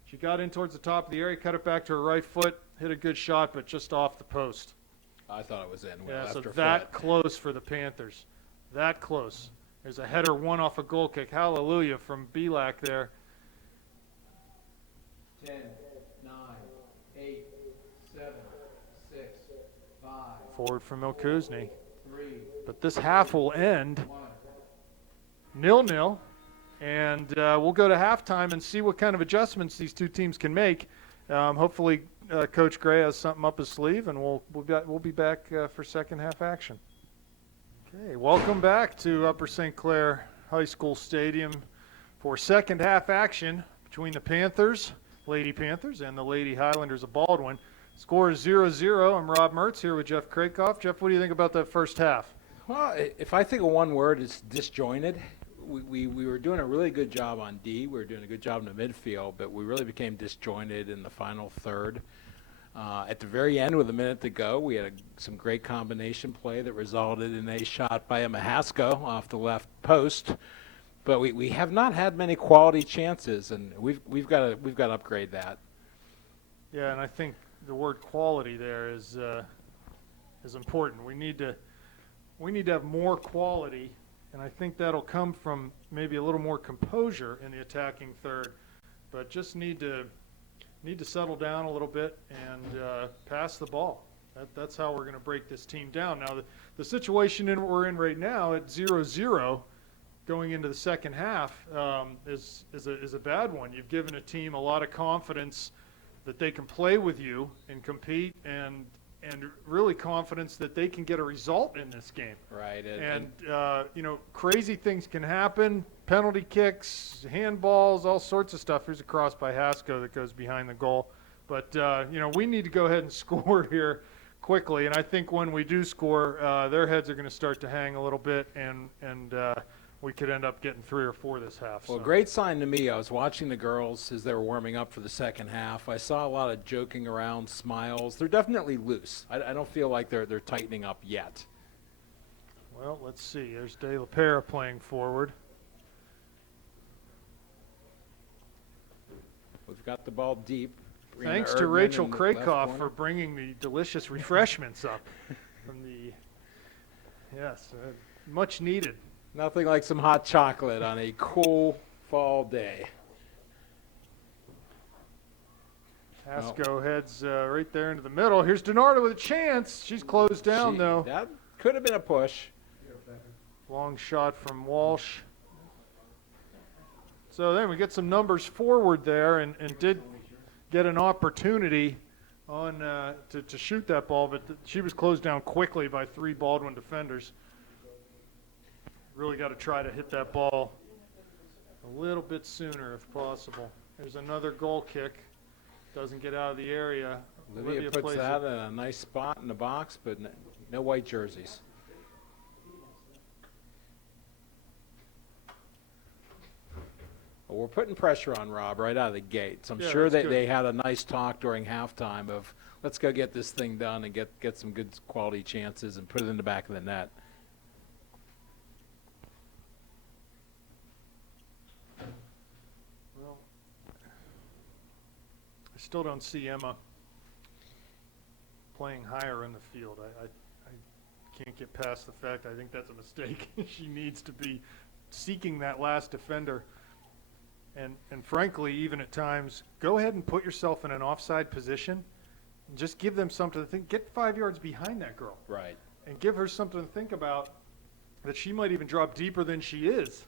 She got in towards the top of the area, cut it back to her right foot, hit a good shot, but just off the post. I thought it was in. Yeah, so after that foot. close for the Panthers. That close. There's a header, one off a goal kick. Hallelujah from Belak there. 10, 9, 8, 7, 6, 5, Forward from Milkuzny. 3, But this half will end 1. 0-0, and we'll go to halftime and see what kind of adjustments these two teams can make. Hopefully, Coach Gray has something up his sleeve, and we'll be back for second half action. Okay, welcome back to Upper St. Clair High School Stadium for second half action between the Panthers, Lady Panthers, and the Lady Highlanders of Baldwin. Score is 0-0. I'm Rob Mertz here with Jeff Krakoff. Jeff, what do you think about that first half? Well, if I think of one word, it's disjointed. We were doing a really good job on D. We were doing a good job in the midfield, but we really became disjointed in the final third. At the very end, with a minute to go, we had some great combination play that resulted in a shot by Emma Hasko off the left post. But we have not had many quality chances, and we've got to upgrade that. Yeah, and I think the word quality there is important. We need to have more quality, and I think that'll come from maybe a little more composure in the attacking third, but just need to settle down a little bit and pass the ball. That's how we're going to break this team down. Now, the situation we're in right now at 0-0 going into the second half is a bad one. You've given a team a lot of confidence that they can play with you and compete, and really confidence that they can get a result in this game. Right. Crazy things can happen. Penalty kicks, handballs, all sorts of stuff. Here's a cross by Hasko that goes behind the goal. But, we need to go ahead and score here quickly. And I think when we do score, their heads are going to start to hang a little bit, and we could end up getting 3 or 4 this half. Well, so. Great sign to me. I was watching the girls as they were warming up for the second half. I saw a lot of joking around, smiles. They're definitely loose. I don't feel like they're tightening up yet. Well, let's see. There's De La Pera playing forward. We've got the ball deep. Thanks Brianna to Erdman Rachel in the left Krakoff corner. for bringing the delicious refreshments up from the, yes, much needed. Nothing like some hot chocolate on a cool fall day. Hasko heads right there into the middle. Here's DiNardo with a chance. She's closed down, though. That could have been a push. Long shot from Walsh. So then we get some numbers forward there and did get an opportunity on to shoot that ball, but she was closed down quickly by 3 Baldwin defenders. Really got to try to hit that ball a little bit sooner if possible. There's another goal kick. Doesn't get out of the area. Olivia puts that in a nice spot in the box, but no white jerseys. Well, we're putting pressure on Rob right out of the gate. So I'm sure that they had a nice talk during halftime of let's go get this thing done and get some good quality chances and put it in the back of the net. Well, I still don't see Emma playing higher in the field. I can't get past the fact I think that's a mistake. She needs to be seeking that last defender. And frankly, even at times, go ahead and put yourself in an offside position. And just give them something to think. Get 5 yards behind that girl. Right. And give her something to think about that she might even drop deeper than she is.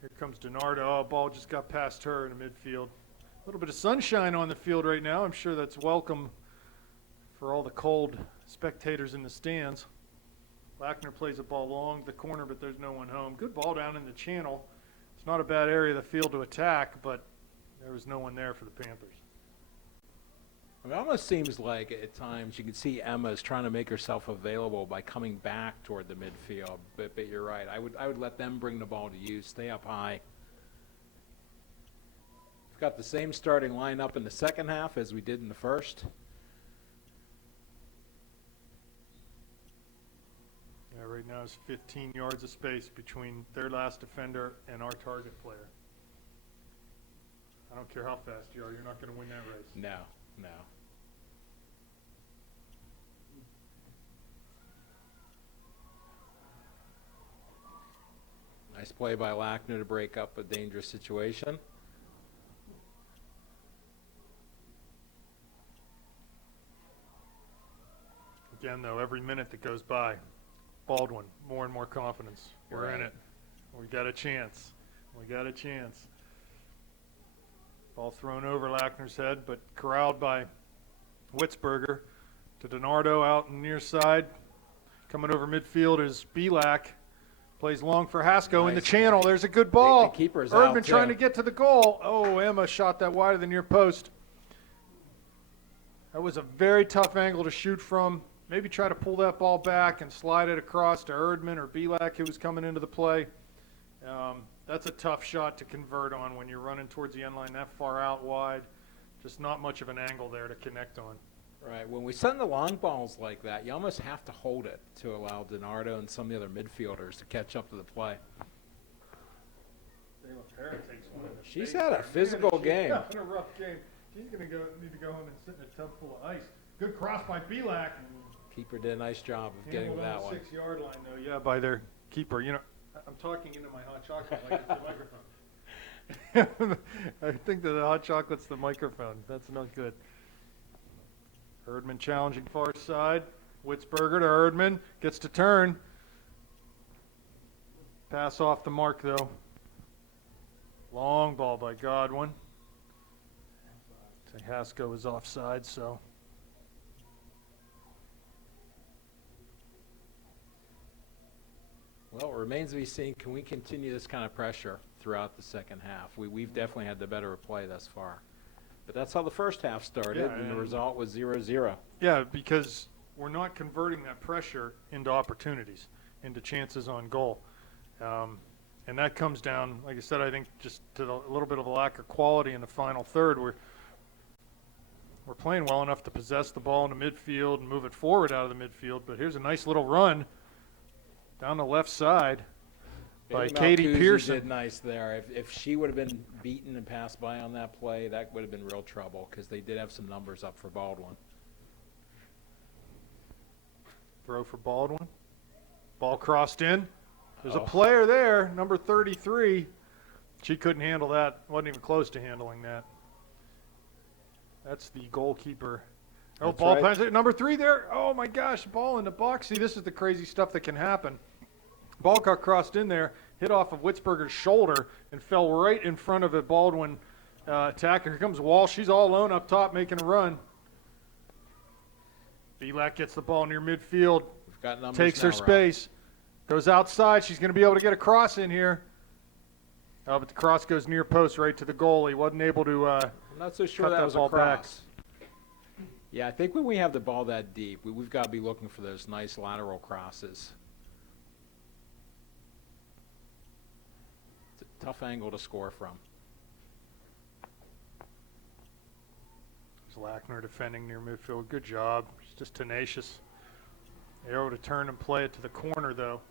Here comes DiNardo. Oh, ball just got past her in the midfield. A little bit of sunshine on the field right now. I'm sure that's welcome for all the cold spectators in the stands. Lackner plays a ball long the corner, but there's no one home. Good ball down in the channel. It's not a bad area of the field to attack, but there was no one there for the Panthers. It almost seems like at times you can see Emma is trying to make herself available by coming back toward the midfield. But you're right. I would let them bring the ball to you. Stay up high. We've got the same starting lineup in the second half as we did in the first. Yeah, right now is 15 yards of space between their last defender and our target player. I don't care how fast you are, you're not going to win that race. No. Nice play by Lackner to break up a dangerous situation. Again, though, every minute that goes by, Baldwin, more and more confidence. We're in it. We got a chance. Ball thrown over Lackner's head, but corralled by Witzberger to DiNardo out in the near side. Coming over midfield is Belak. Plays long for Hasko in the channel. There's a good ball. The keeper's Erdman out, trying too. to get to the goal. Oh, Emma shot that wide of the near post. That was a very tough angle to shoot from. Maybe try to pull that ball back and slide it across to Erdman or Belak, who was coming into the play. That's a tough shot to convert on when you're running towards the end line that far out wide. Just not much of an angle there to connect on. Right. When we send the long balls like that, you almost have to hold it to allow DiNardo and some of the other midfielders to catch up to the play. She's had a physical game. Yeah, a rough game. She's going to need to go home and sit in a tub full of ice. Good cross by Belak. Keeper did a nice job of getting to that one. 6-yard line, though. Yeah, by their keeper. You know, I'm talking into my hot chocolate like it's the microphone. I think that the hot chocolate's the microphone. That's not good. Erdman challenging far side. Witzberger to Erdman. Gets to turn. Pass off the mark, though. Long ball by Godwin. Hasko is offside, so. Well, it remains to be seen, can we continue this kind of pressure throughout the second half? We've definitely had the better play thus far. But that's how the first half started, Yeah, and the result was 0-0. Yeah, because we're not converting that pressure into opportunities, into chances on goal. And that comes down, like I said, I think just to a little bit of a lack of quality in the final third. We're playing well enough to possess the ball in the midfield and move it forward out of the midfield, but here's a nice little run down the left side by Maybe Katie Malcuzzi Pearson. did nice there. If she would have been beaten and passed by on that play, that would have been real trouble because they did have some numbers up for Baldwin. Throw for Baldwin. Ball crossed in. There's a Oh. player there, number 33. She couldn't handle that. Wasn't even close to handling that. That's the goalkeeper. Oh, That's ball right. pass it. Number 3 there. Oh, my gosh. Ball in the box. See, this is the crazy stuff that can happen. Ball got crossed in there, hit off of Witzberger's shoulder, and fell right in front of a Baldwin attacker. Here comes Walsh. She's all alone up top making a run. Belak gets the ball near midfield. We've got numbers Takes now, her Rob. space. Goes outside. She's going to be able to get a cross in here. Oh, but the cross goes near post right to the goalie. Wasn't able to I'm not so sure cut that that was ball a back. cross. Yeah, I think when we have the ball that deep, we've got to be looking for those nice lateral crosses. It's a tough angle to score from. Lackner defending near midfield. Good job. She's just tenacious. Arrow to turn and play it to the corner, though.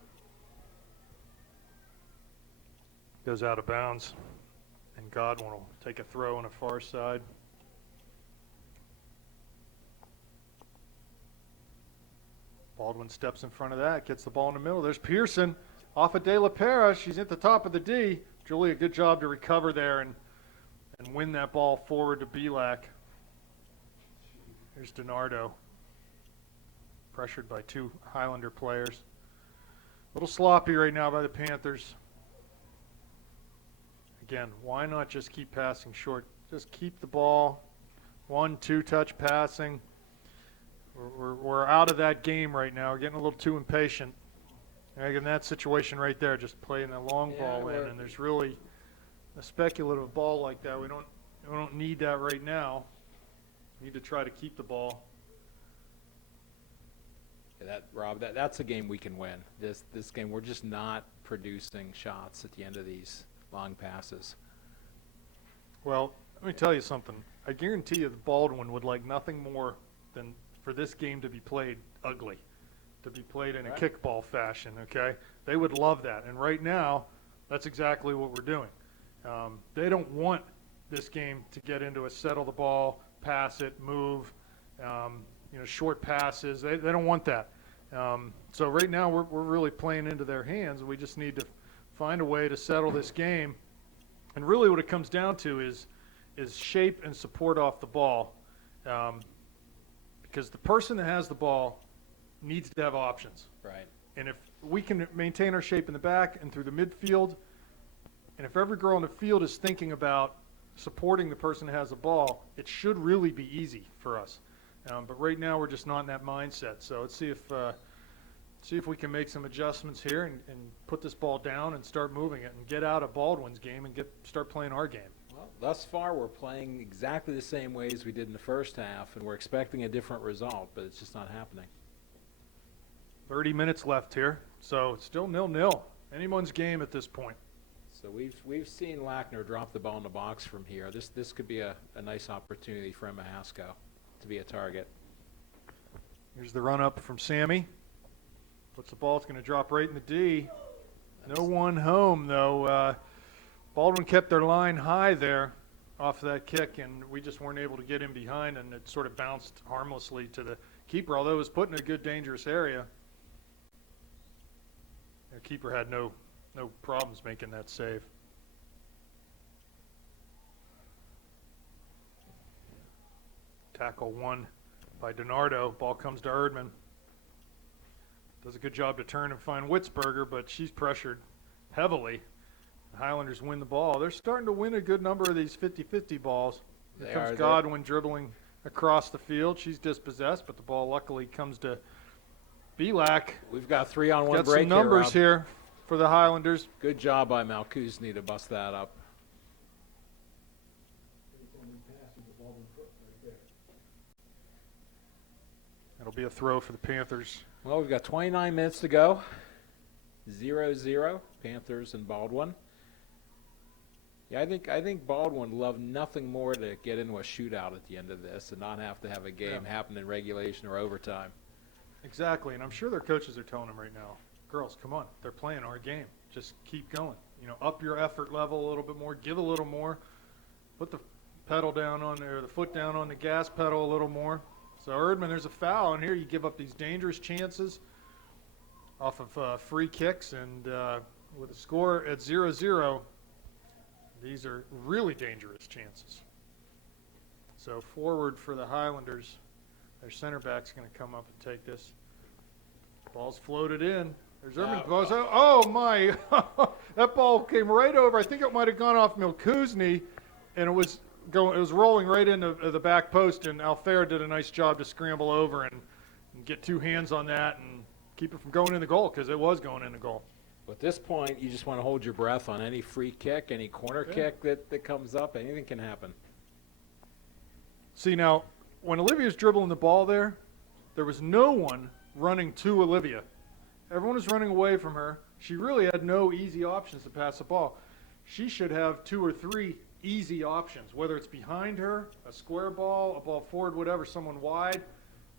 Goes out of bounds. And Godwin will take a throw on the far side. Baldwin steps in front of that, gets the ball in the middle. There's Pearson off of De La Pera. She's at the top of the D. Julia, good job to recover there and win that ball forward to Belak. Here's DiNardo. Pressured by 2 Highlander players. A little sloppy right now by the Panthers. Again, why not just keep passing short? Just keep the ball. 1-2 touch passing. We're out of that game right now. We're getting a little too impatient. And in that situation right there, just playing that long ball in, and there's really a speculative ball like that. We don't need that right now. We need to try to keep the ball. Yeah, Rob, that's a game we can win. This game, we're just not producing shots at the end of these long passes. Well, let me tell you something. I guarantee you that Baldwin would like nothing more than for this game to be played ugly, to be played in a kickball fashion, okay? They would love that. And right now, that's exactly what we're doing. They don't want this game to get into a settle the ball, pass it, move, short passes. They don't want that. So right now we're really playing into their hands. We just need to find a way to settle this game. And really what it comes down to is shape and support off the ball. Because the person that has the ball needs to have options. Right. And if we can maintain our shape in the back and through the midfield, and if every girl in the field is thinking about supporting the person that has the ball, it should really be easy for us. But right now we're just not in that mindset. So let's see if we can make some adjustments here and put this ball down and start moving it and get out of Baldwin's game and start playing our game. Well, thus far we're playing exactly the same way as we did in the first half, and we're expecting a different result, but it's just not happening. 30 minutes left here, so it's still 0-0. Anyone's game at this point. So we've seen Lackner drop the ball in the box from here. This could be a nice opportunity for Emma Haskell to be a target. Here's the run up from Sammy. Puts the ball. It's going to drop right in the D. No one home, though. Baldwin kept their line high there off of that kick, and we just weren't able to get in behind, and it sort of bounced harmlessly to the keeper, although it was put in a good, dangerous area. The keeper had no problems making that save. Tackle won by DiNardo. Ball comes to Erdman. Does a good job to turn and find Witzberger, but she's pressured heavily. The Highlanders win the ball. They're starting to win a good number of these 50-50 balls. Here comes Godwin dribbling across the field. She's dispossessed, but the ball luckily comes to Belak. We've got 3-on-1 Got break some numbers here, Rob. here for the Highlanders. Good job by Malcuzzi to bust that up. It'll be a throw for the Panthers. Well, we've got 29 minutes to go. 0-0, Panthers and Baldwin. Yeah, I think Baldwin would love nothing more to get into a shootout at the end of this and not have to have a game happen in regulation or overtime. Exactly, and I'm sure their coaches are telling them right now, girls, come on, they're playing our game. Just keep going. You know, up your effort level a little bit more, give a little more, put the pedal down on there, the foot down on the gas pedal a little more. So Erdman, there's a foul, and here you give up these dangerous chances off of free kicks, and with a score at 0-0, these are really dangerous chances. So forward for the Highlanders, their center back's going to come up and take this. Ball's floated in. There's Erdman. Oh my! That ball came right over. I think it might have gone off Milkuzny, and it was rolling right into the back post. And Alfair did a nice job to scramble over and get two hands on that and keep it from going in the goal, because it was going in the goal. At this point, you just want to hold your breath on any free kick, any corner kick that comes up. Anything can happen. See, now, when Olivia's dribbling the ball there was no one running to Olivia. Everyone was running away from her. She really had no easy options to pass the ball. She should have 2 or 3 easy options, whether it's behind her, a square ball, a ball forward, whatever, someone wide.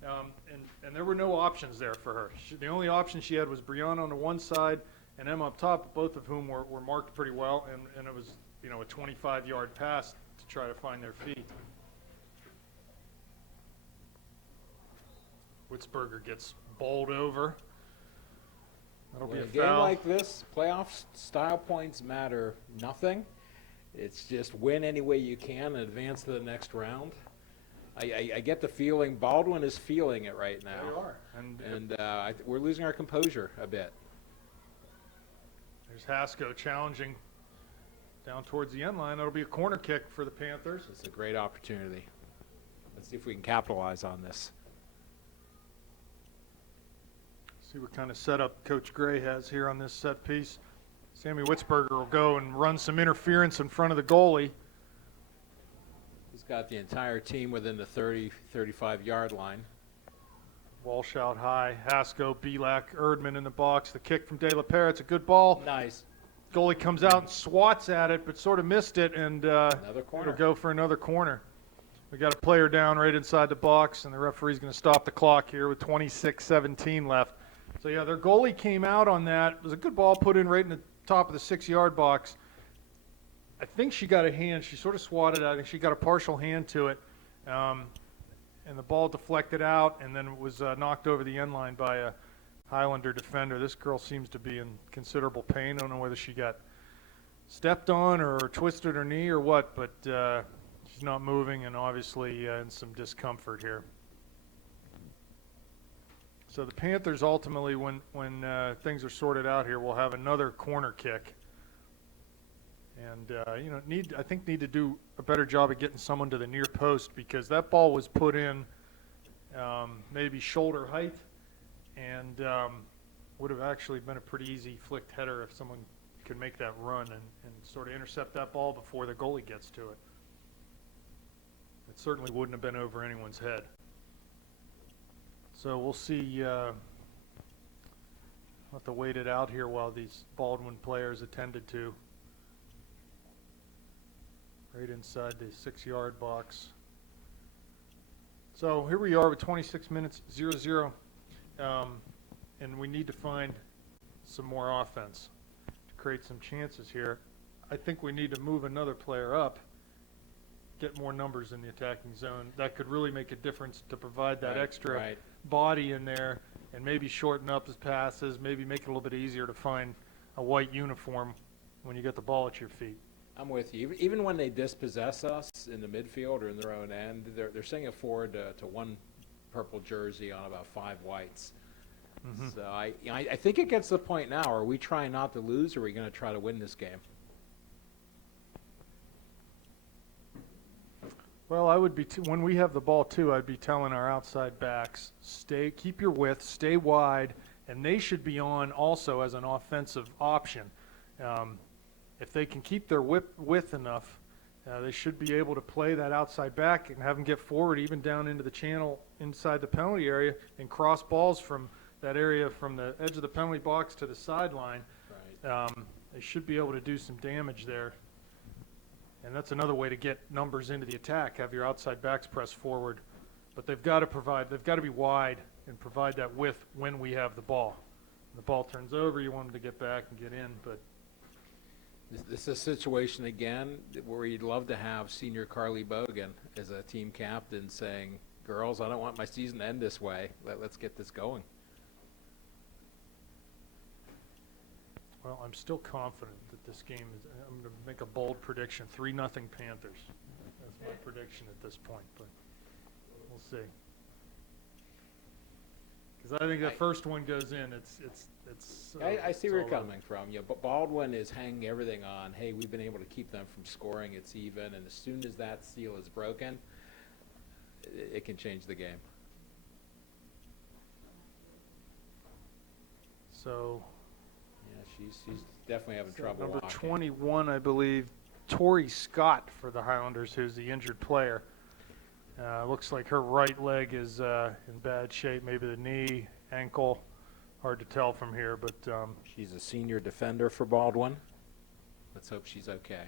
And there were no options there for her. The only option she had was Brianna on the one side and Emma up top, both of whom were marked pretty well, and it was, you know, a 25-yard pass to try to find their feet. Witzberger gets bowled over. That'll be a game foul. like this, playoff style points matter nothing. It's just win any way you can and advance to the next round. I get the feeling Baldwin is feeling it right now. They are. And We're losing our composure a bit. there's Haskell challenging down towards the end line. That'll be a corner kick for the Panthers. It's a great opportunity. Let's see if we can capitalize on this. See what kind of setup Coach Gray has here on this set piece. Sammy Witzberger will go and run some interference in front of the goalie. He's got the entire team within the 30, 35-yard line. Walsh out high. Haskell, Belak, Erdman in the box. The kick from De La Pere. It's a good ball. Nice. Goalie comes out and swats at it, but sort of missed it, and Another corner. it'll go for another corner. We got a player down right inside the box, and the referee's going to stop the clock here with 26:17 left. So, yeah, their goalie came out on that. It was a good ball put in right in the top of the 6-yard box. I think she got a hand. She sort of swatted at it. I think she got a partial hand to it. And the ball deflected out and then was knocked over the end line by a Highlander defender. This girl seems to be in considerable pain. I don't know whether she got stepped on or twisted her knee or what, but she's not moving and obviously in some discomfort here. So the Panthers ultimately, when things are sorted out here, will have another corner kick. And, I think need to do a better job of getting someone to the near post, because that ball was put in maybe shoulder height and would have actually been a pretty easy flicked header if someone could make that run and sort of intercept that ball before the goalie gets to it. It certainly wouldn't have been over anyone's head. So we'll see. We'll have to wait it out here while these Baldwin players attended to. Right inside the 6-yard box. So here we are with 26 minutes, 0-0. And we need to find some more offense to create some chances here. I think we need to move another player up, get more numbers in the attacking zone. That could really make a difference to provide that extra body in there and maybe shorten up his passes, maybe make it a little bit easier to find a white uniform when you get the ball at your feet. I'm with you. Even when they dispossess us in the midfield or in their own end, they're sending it forward to one purple jersey on about 5 whites. Mm-hmm. So I think it gets to the point now, are we trying not to lose, or are we going to try to win this game? Well, I would be when we have the ball too. I'd be telling our outside backs, keep your width, stay wide, and they should be on also as an offensive option. If they can keep their width enough, they should be able to play that outside back and have them get forward, even down into the channel inside the penalty area, and cross balls from that area from the edge of the penalty box to the sideline. Right. They should be able to do some damage there. And that's another way to get numbers into the attack, have your outside backs press forward. But they've got to be wide and provide that width when we have the ball. the ball turns over, you want them to get back and get in. But This is a situation again where you'd love to have senior Carly Bogan as a team captain saying, girls, I don't want my season to end this way. Let's get this going. well, I'm still confident that this game is. I'm going to make a bold prediction: 3-0 Panthers. That's my prediction at this point, but we'll see. Because I think the first one goes in. I see it's where you're all over. coming from. Yeah, but Baldwin is hanging everything on, hey, we've been able to keep them from scoring. It's even. And as soon as that seal is broken, it can change the game. So Yeah, she's definitely having trouble number walking. 21, I believe, Tori Scott for the Highlanders, who's the injured player. Looks like her right leg is in bad shape. Maybe the knee, ankle, hard to tell from here. But She's a senior defender for Baldwin. Let's hope she's okay.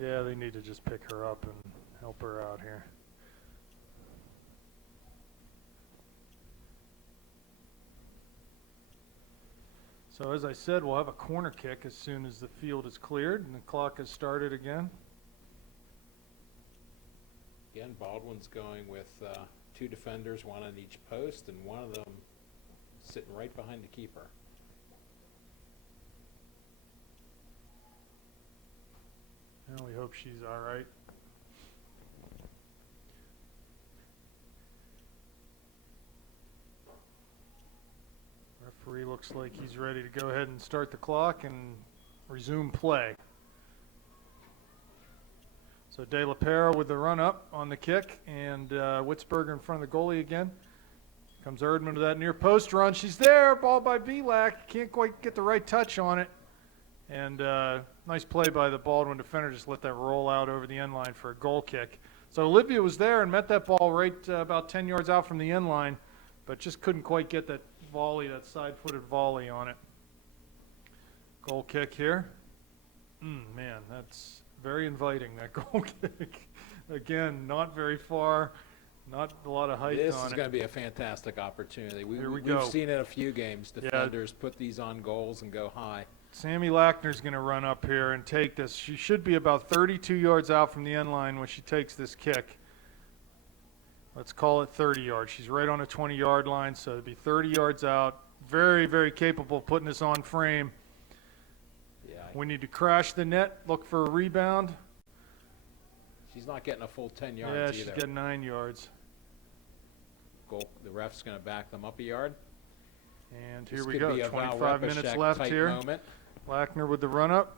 yeah, they need to just pick her up and help her out here. So as I said, we'll have a corner kick as soon as the field is cleared and the clock has started again. Again, Baldwin's going with 2 defenders, 1 on each post, and one of them sitting right behind the keeper. Well, we hope she's all right. Referee looks like he's ready to go ahead and start the clock and resume play. So De La Pera with the run up on the kick, and Witzberger in front of the goalie again. Comes Erdman to that near post run. She's there. Ball by Belak. Can't quite get the right touch on it. And nice play by the Baldwin defender. Just let that roll out over the end line for a goal kick. So Olivia was there and met that ball right about 10 yards out from the end line, but just couldn't quite get that volley, that side-footed volley on it. Goal kick here. Man, that's very inviting, that goal kick. Again, not very far, not a lot of height This on is it. going to be a fantastic opportunity. Here we We've go. seen it a few games. Defenders put these on goals and go high. Sammy Lackner's going to run up here and take this. She should be about 32 yards out from the end line when she takes this kick. Let's call it 30 yards. She's right on a 20-yard line, so it'd be 30 yards out. Very, very capable of putting this on frame. Yeah, We need to crash the net, look for a rebound. she's not getting a full 10 yards Yeah, either. she's getting 9 yards. The ref's going to back them up a yard. And This here we could go, be a Val 25 minutes Repechek left type here. moment. Lackner with the run-up.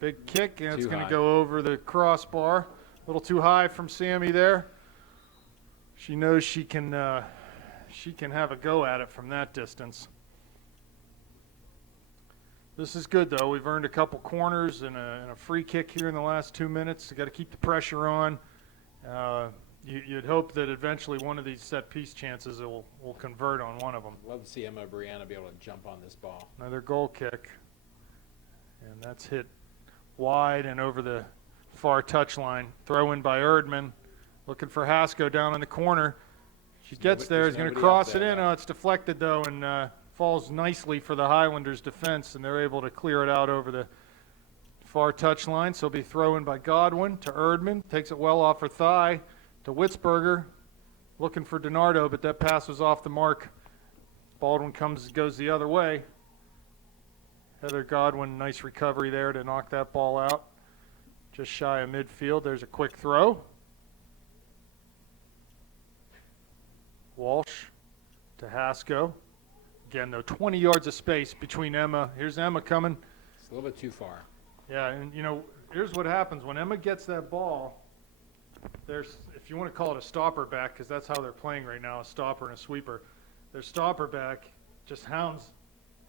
Big kick, and it's Too going to high. go over the crossbar. A little too high from Sammy there. She knows she can have a go at it from that distance. This is good, though. We've earned a couple corners and a free kick here in the last 2 minutes. We've got to keep the pressure on. You'd hope that eventually one of these set-piece chances will convert on one of them. Love to see Emma Brianna be able to jump on this ball. Another goal kick. And that's hit wide and over the far touchline. Throw in by Erdman. Looking for Hasko down in the corner. She gets there. He's going to nobody cross up it there, in. though. Oh, it's deflected, though, and falls nicely for the Highlanders' defense, and they're able to clear it out over the far touchline. So it'll be throw in by Godwin to Erdman. Takes it well off her thigh to Witzberger. Looking for DiNardo, but that pass was off the mark. Baldwin goes the other way. Heather Godwin, nice recovery there to knock that ball out. Just shy of midfield. There's a quick throw. Walsh to Hasko. Again, though, 20 yards of space between Emma. Here's Emma coming. It's a little bit too far. Yeah, and here's what happens when Emma gets that ball. There's, if you want to call it a stopper back, because that's how they're playing right now, a stopper and a sweeper. Their stopper back just hounds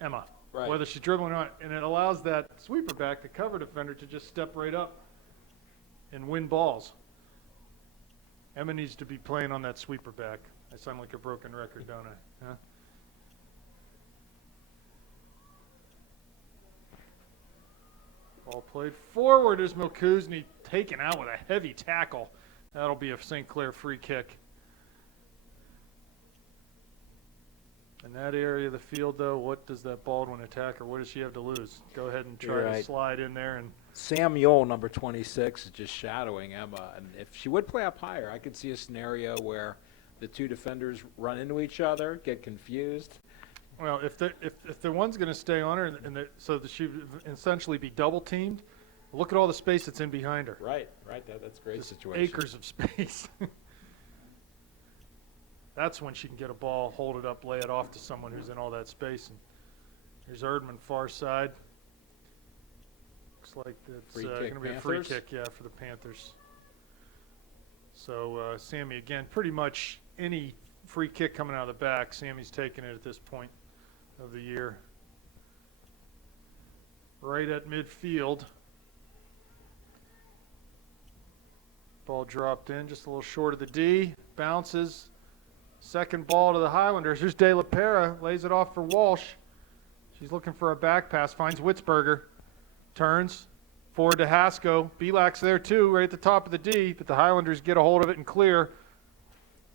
Emma, Right. whether she's dribbling or not, and it allows that sweeper back, the cover defender, to just step right up and win balls. Emma needs to be playing on that sweeper back. I sound like a broken record, don't I? Huh? Ball played forward as Milkuzny taken out with a heavy tackle. That'll be a St. Clair free kick. And that area of the field, though, what does that Baldwin attacker, what does she have to lose? Go ahead and try You're to right. slide in there. And Samuel, number 26, is just shadowing Emma. And if she would play up higher, I could see a scenario where the two defenders run into each other, get confused. well, if the one's going to stay on her, so that she would essentially be double teamed, look at all the space that's in behind her. Right. That's a great Just situation. acres of space. That's when she can get a ball, hold it up, lay it off to someone who's in all that space. And here's Erdman, far side. Looks like it's Free going kick, to be a free Panthers. kick, yeah, for the Panthers. So Sammy, again, pretty much any free kick coming out of the back, Sammy's taking it at this point of the year. Right at midfield. Ball dropped in, just a little short of the D. Bounces. Second ball to the Highlanders. Here's De La Pera. Lays it off for Walsh. She's looking for a back pass. Finds Witzberger. Turns. Forward to Haskell. Belak's there too, right at the top of the D. But the Highlanders get a hold of it and clear.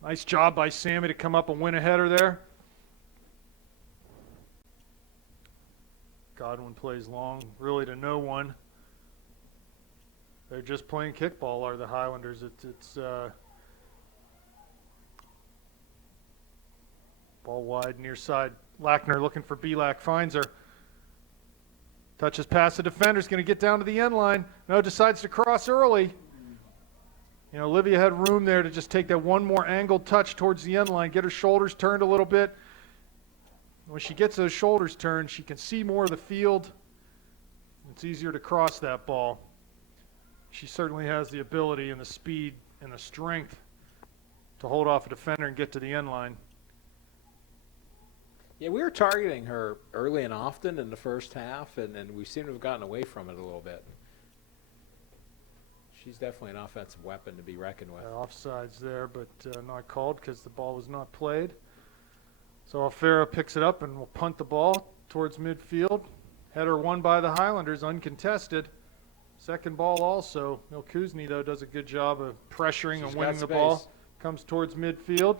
Nice job by Sammy to come up and win a header there. Godwin plays long, really to no one. They're just playing kickball, are the Highlanders. It's ball wide, near side. Lackner looking for Belak, finds her. Touches past the defender's going to get down to the end line. No, decides to cross early. You know, Olivia had room there to just take that one more angled touch towards the end line, get her shoulders turned a little bit. When she gets those shoulders turned, she can see more of the field. It's easier to cross that ball. She certainly has the ability and the speed and the strength to hold off a defender and get to the end line. Yeah, we were targeting her early and often in the first half, and we seem to have gotten away from it a little bit. She's definitely an offensive weapon to be reckoned with. Offsides there, but not called because the ball was not played. So Alfera picks it up and will punt the ball towards midfield. Header won by the Highlanders, uncontested. Second ball also. Milkuzny, though, does a good job of pressuring She's and got winning the space. ball. Comes towards midfield.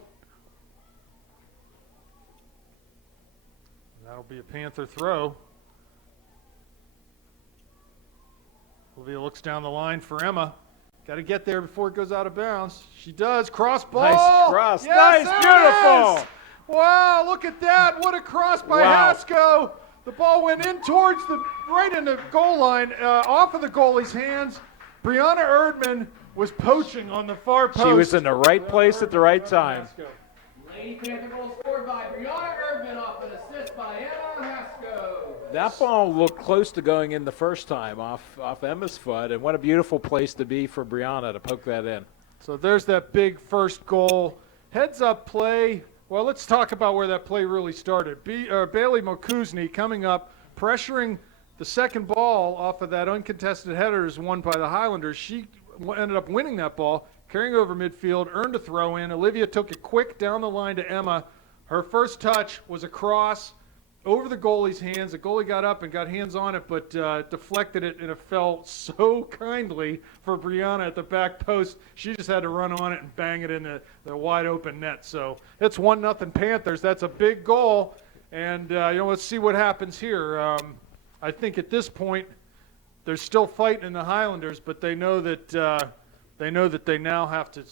That'll be a Panther throw. Olivia looks down the line for Emma. Got to get there before it goes out of bounds. She does. Cross ball. Nice cross. Yes, Nice, there it beautiful. is. Wow, look at that. What a cross by Wow. Haskell. The ball went in towards right in the goal line, off of the goalie's hands. Brianna Erdman was poaching on the far post. She was in the right place at the right time. Lady Panther goal scored by Brianna Erdman off an assist by Emma Haskell. That ball looked close to going in the first time off Emma's foot, and what a beautiful place to be for Brianna to poke that in. So there's that big first goal. Heads up play. Well, let's talk about where that play really started. Bailey Milkuzny coming up, pressuring the second ball off of that uncontested header is won by the Highlanders. She ended up winning that ball, carrying over midfield, earned a throw in. Olivia took it quick down the line to Emma. Her first touch was a cross over the goalie's hands. The goalie got up and got hands on it, but deflected it, and it fell so kindly for Brianna at the back post. She just had to run on it and bang it in the wide open net. So it's 1-0 Panthers. That's a big goal, and let's see what happens here. I think at this point they're still fighting in the Highlanders, but they know that they now have to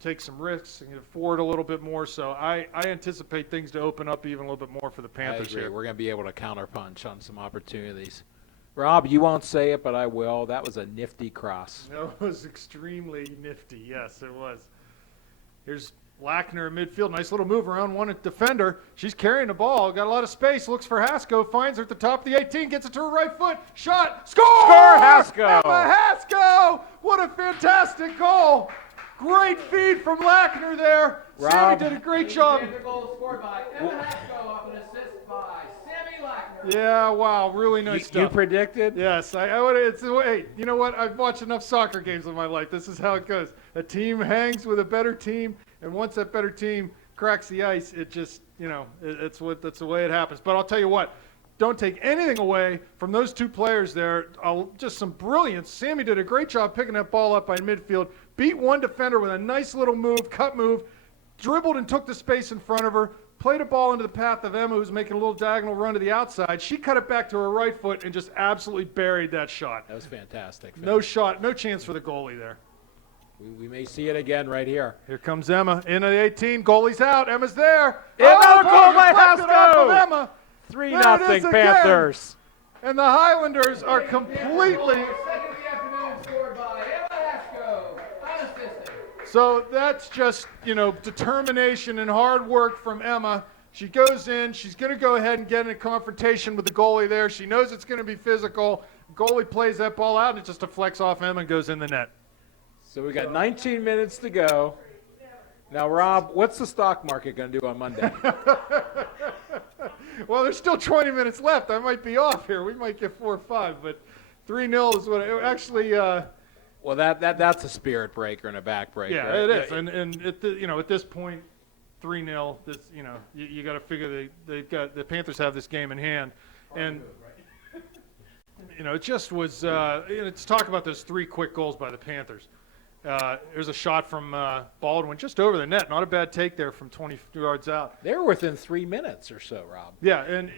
take some risks and get forward a little bit more. So I anticipate things to open up even a little bit more for the Panthers I agree. here. We're going to be able to counterpunch on some opportunities. Rob, you won't say it, but I will. That was a nifty cross. That was extremely nifty. Yes, it was. Here's Lackner in midfield. Nice little move around one defender. She's carrying the ball. Got a lot of space. Looks for Haskell. Finds her at the top of the 18. Gets it to her right foot. Shot. Score! Score, Haskell! Emma Haskell! What a fantastic goal. Great feed from Lackner there. Sammy Rob. did a great Lady job. Panther goal scored by Emma Haskell off an assist by Sammy Lackner. Yeah, wow. Really nice You stuff. predicted? Yes, I would. Hey, you know what? I've watched enough soccer games in my life. This is how it goes. A team hangs with a better team, and once that better team cracks the ice, it just, that's the way it happens. But I'll tell you what, don't take anything away from those two players there. Just some brilliance. Sammy did a great job picking that ball up by midfield, beat one defender with a nice little move, cut move, dribbled and took the space in front of her, played a ball into the path of Emma, who's making a little diagonal run to the outside. She cut it back to her right foot and just absolutely buried that shot. That was fantastic. No shot, no chance for the goalie there. We may see it again right here. Here comes Emma into the 18. Goalie's out. Emma's there. Another goal by deflected off of Hasko. Emma. 3-0 There it is again. Panthers. And the Highlanders are completely. Second of the afternoon scored by Emma Hasko, unassisted. So that's just, determination and hard work from Emma. She goes in. She's going to go ahead and get in a confrontation with the goalie there. She knows it's going to be physical. Goalie plays that ball out, and it just deflects off Emma and goes in the net. So we got 19 minutes to go. Now, Rob, what's the stock market going to do on Monday? Well, there's still 20 minutes left. I might be off here. We might get 4 or 5, but 3-0 is what it actually. Well, that's a spirit breaker and a back breaker. Yeah, it is. And at this point, 3-0. This you got to figure the Panthers have this game in hand, and it just was. Let's talk about those 3 quick goals by the Panthers. There's a shot from Baldwin just over the net. Not a bad take there from 20 yards out. They were within 3 minutes or so, Rob. Yeah, and,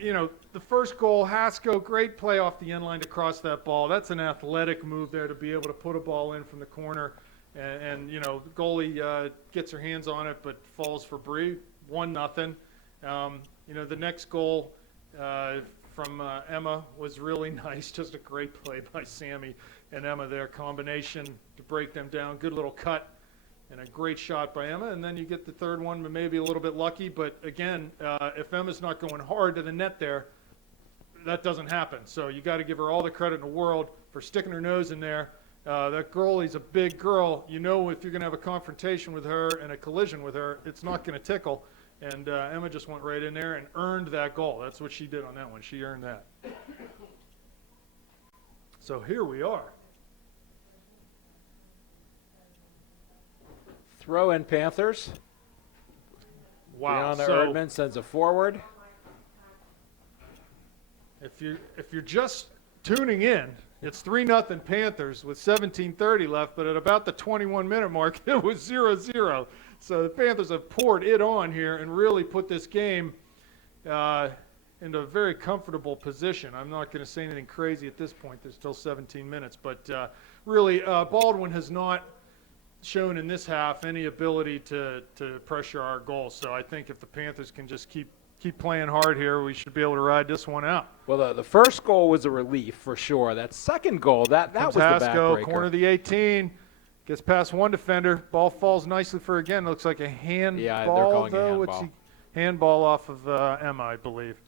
the first goal, Hasko, great play off the end line to cross that ball. That's an athletic move there to be able to put a ball in from the corner. And the goalie gets her hands on it but falls for Bree. 1-0. The next goal from Emma was really nice. Just a great play by Sammy and Emma there. Combination to break them down. Good little cut and a great shot by Emma. And then you get the third one, but maybe a little bit lucky. But again, if Emma's not going hard to the net there, that doesn't happen. So you got to give her all the credit in the world for sticking her nose in there. That goalie's a big girl. If you're going to have a confrontation with her and a collision with her, it's not going to tickle. And Emma just went right in there and earned that goal. That's what she did on that one. She earned that. So here we are. Throw in Panthers. Wow. Brianna So Erdman sends it forward. if you're just tuning in, it's 3-0 Panthers with 17:30 left, but at about the 21-minute mark, it was 0-0. So the Panthers have poured it on here and really put this game into a very comfortable position. I'm not going to say anything crazy at this point. There's still 17 minutes. But really, Baldwin has not shown in this half any ability to pressure our goals. So I think if the Panthers can just keep playing hard here, we should be able to ride this one out. Well, the first goal was a relief for sure. That second goal, that was the Hasko, backbreaker. corner of the 18, gets past one defender. Ball falls nicely for, again, looks like a handball. Yeah, they're calling a though. handball. Handball off of Emma, I believe.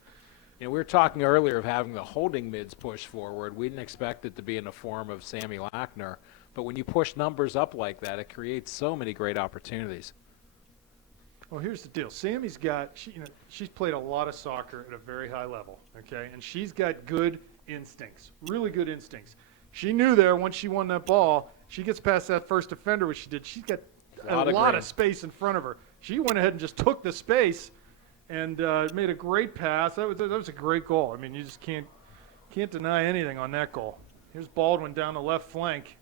We were talking earlier of having the holding mids push forward. We didn't expect it to be in the form of Sammy Lackner. But when you push numbers up like that, it creates so many great opportunities. Well, here's the deal. Sammy's got, she's played a lot of soccer at a very high level, okay? And she's got good instincts, really good instincts. She knew there once she won that ball, she gets past that first defender, which she did. She's got a lot of space in front of her. She went ahead and just took the space and made a great pass. That was a great goal. I mean, you just can't deny anything on that goal. Here's Baldwin down the left flank.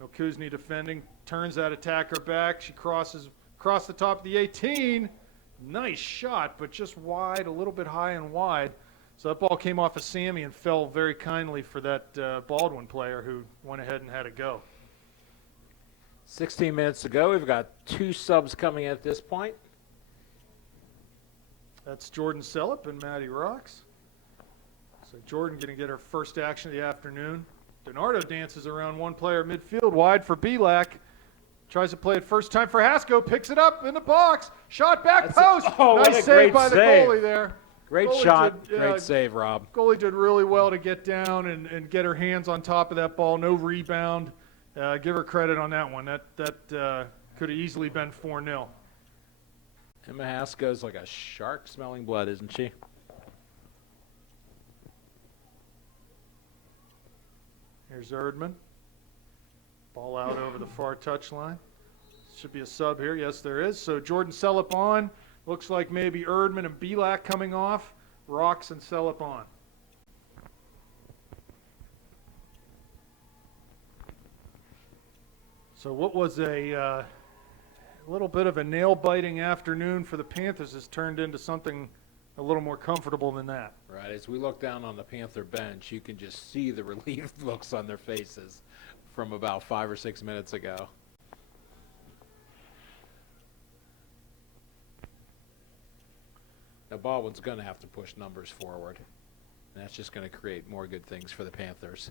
Milkuzny defending, turns that attacker back. She crosses across the top of the 18. Nice shot, but just wide, a little bit high and wide. So that ball came off of Sammy and fell very kindly for that Baldwin player who went ahead and had a go. 16 minutes to go. We've got 2 subs coming at this point. That's Jordan Sellup and Maddie Rocks. So Jordan going to get her first action of the afternoon. Donardo dances around one player midfield, wide for Belak. Tries to play it first time for Hasko, picks it up in the box. Shot back post. Nice save by the goalie there. Great Goalie shot, did, great save, Rob. Goalie did really well to get down and get her hands on top of that ball. No rebound. Give her credit on that one. That could have easily been 4-0. Emma Hasko's like a shark smelling blood, isn't she? Here's Erdman. Ball out over the far touchline. Should be a sub here. Yes, there is. So Jordan Sellup on. Looks like maybe Erdman and Belak coming off. Rocks and Sellup on. So what was a a little bit of a nail-biting afternoon for the Panthers has turned into something a little more comfortable than that. Right, as we look down on the Panther bench, you can just see the relieved looks on their faces from about 5 or 6 minutes ago. Now, Baldwin's going to have to push numbers forward, and that's just going to create more good things for the Panthers.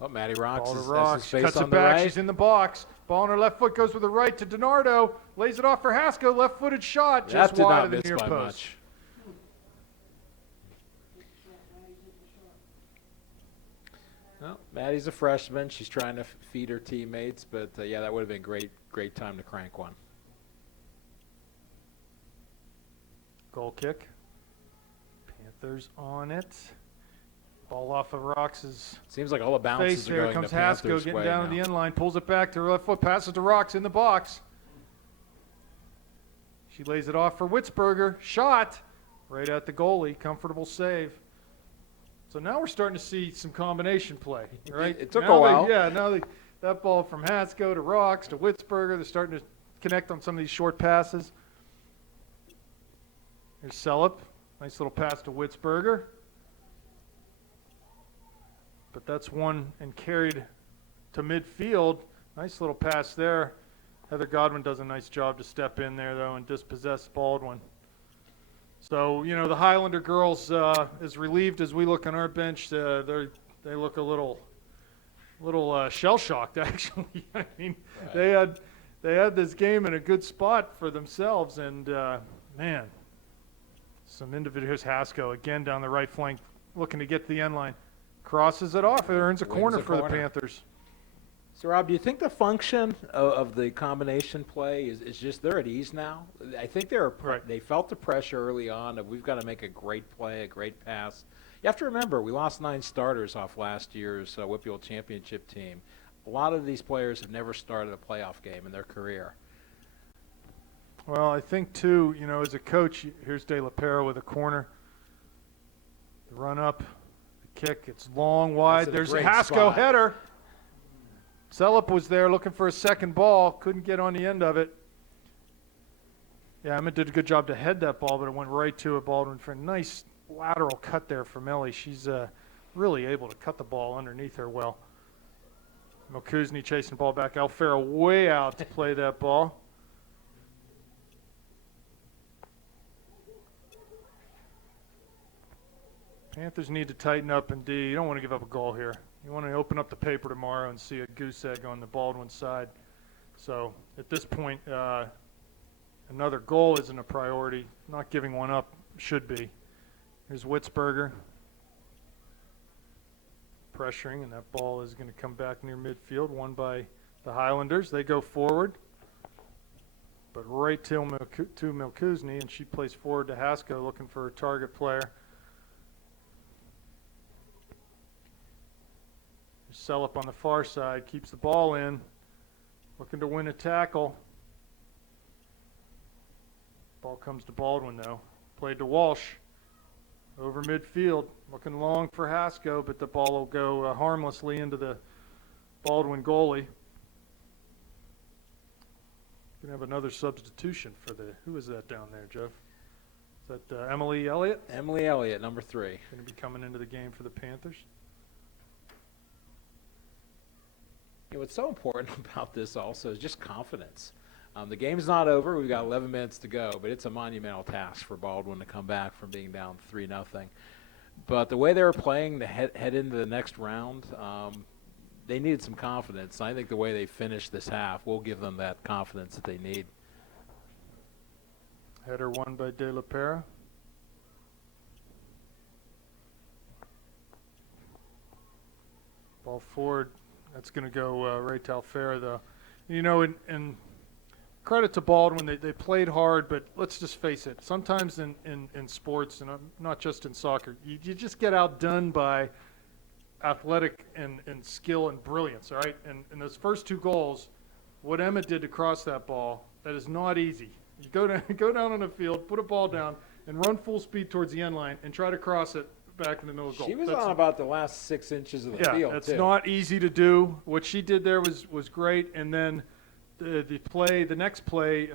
Oh, Matty Rocks Ball to has Rocks. his face Cuts on it the back. right. She's in the box. Ball on her left foot goes with the right to DiNardo. Lays it off for Haskell. Left-footed shot just That did wide not of the miss near by post. much. Well, Maddie's a freshman. She's trying to feed her teammates, but yeah, that would have been great time to crank one. Goal kick. Panthers on it. Ball off of Rocks' Seems like all the bounces face. are Here going comes the Haskell Panthers' getting way down now. to the end line. Pulls it back to her left foot. Passes to Rocks in the box. She lays it off for Witzberger. Shot. Right at the goalie. Comfortable save. So now we're starting to see some combination play, right? It took Now a while. that ball from Haskell to Rocks to Witzberger. They're starting to connect on some of these short passes. Here's Sellup. Nice little pass to Witzberger. But that's won and carried to midfield. Nice little pass there. Heather Godwin does a nice job to step in there, though, and dispossess Baldwin. So, the Highlander girls, as relieved as we look on our bench, they look a little shell-shocked, actually. I mean, Right. they had this game in a good spot for themselves, and, man, some individual. Here's Haskell again down the right flank, looking to get to the end line. Crosses it off. It earns a Wins corner a for the corner. Panthers. So, Rob, do you think the function of the combination play is just they're at ease now? I think they felt the pressure early on of we've got to make a great play, a great pass. You have to remember, we lost 9 starters off last year's WPIAL championship team. A lot of these players have never started a playoff game in their career. Well, I think, too, as a coach, here's De La Pera with a corner. The run up, the kick, it's long, wide. That's in a There's a great Haskell spot. header. Sellup was there looking for a second ball, couldn't get on the end of it. Yeah, Emma did a good job to head that ball, but it went right to a Baldwin for a nice lateral cut there from Ellie. She's really able to cut the ball underneath her well. Milkuzni chasing the ball back. Alfaro way out to play that ball. Panthers need to tighten up in D. You don't want to give up a goal here. You want to open up the paper tomorrow and see a goose egg on the Baldwin side. So at this point, another goal isn't a priority. Not giving one up should be. Here's Witzberger pressuring, and that ball is going to come back near midfield, won by the Highlanders. They go forward, but right to Milkuzni, and she plays forward to Haskell looking for a target player. Sellup on the far side, keeps the ball in, looking to win a tackle. Ball comes to Baldwin, though. Played to Walsh. Over midfield, looking long for Haskell, but the ball will go harmlessly into the Baldwin goalie. Gonna have another substitution for who is that down there, Jeff? Is that Emily Elliott? Emily Elliott, number 3. Gonna be coming into the game for the Panthers. What's so important about this also is just confidence. The game's not over. We've got 11 minutes to go, but it's a monumental task for Baldwin to come back from being down 3-0. But the way they were playing to head into the next round, they needed some confidence. I think the way they finished this half will give them that confidence that they need. Header won by De La Pera. Ball forward. That's going to go right to Alfaro, though. And credit to Baldwin, they played hard, but let's just face it. Sometimes in sports, and not just in soccer, you just get outdone by athletic and skill and brilliance, all right? And those first 2 goals, what Emma did to cross that ball, that is not easy. You go down on the field, put a ball down, and run full speed towards the end line and try to cross it back in the middle of the goal. She was on about the last 6 inches of the field, that's too. not easy to do. What she did there was great. And then the next play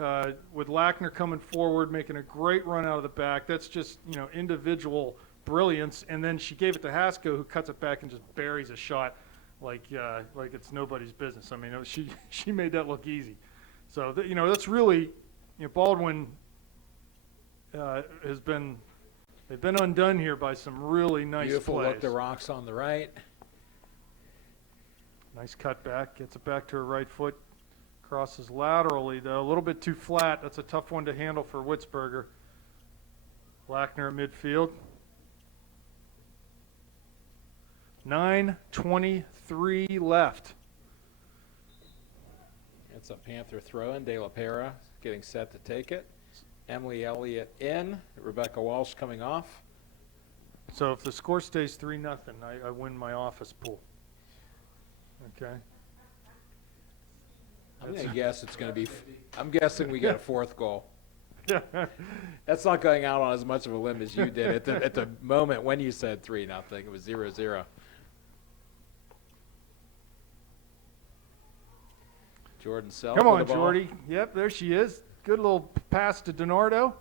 with Lackner coming forward, making a great run out of the back. That's just, individual brilliance. And then she gave it to Hasko, who cuts it back and just buries a shot like it's nobody's business. I mean, she made that look easy. So, that's really, Baldwin they've been undone here by some really nice Beautiful plays. look to Rocks on the right. Nice cut back, gets it back to her right foot. Crosses laterally, though, a little bit too flat. That's a tough one to handle for Witzberger. Lackner at midfield. 9:23 left. It's a Panther throw-in. De La Pera getting set to take it. Emily Elliott in. Rebecca Walsh coming off. So if the score stays 3-0, I win my office pool. Okay. I'm going to guess it's going to be. I'm guessing we get a fourth goal. That's not going out on as much of a limb as you did. At the moment when you said 3-0, it was 0-0. Jordan Self. Come on, with the ball. Jordy. Yep, there she is. Good little pass to DiNardo.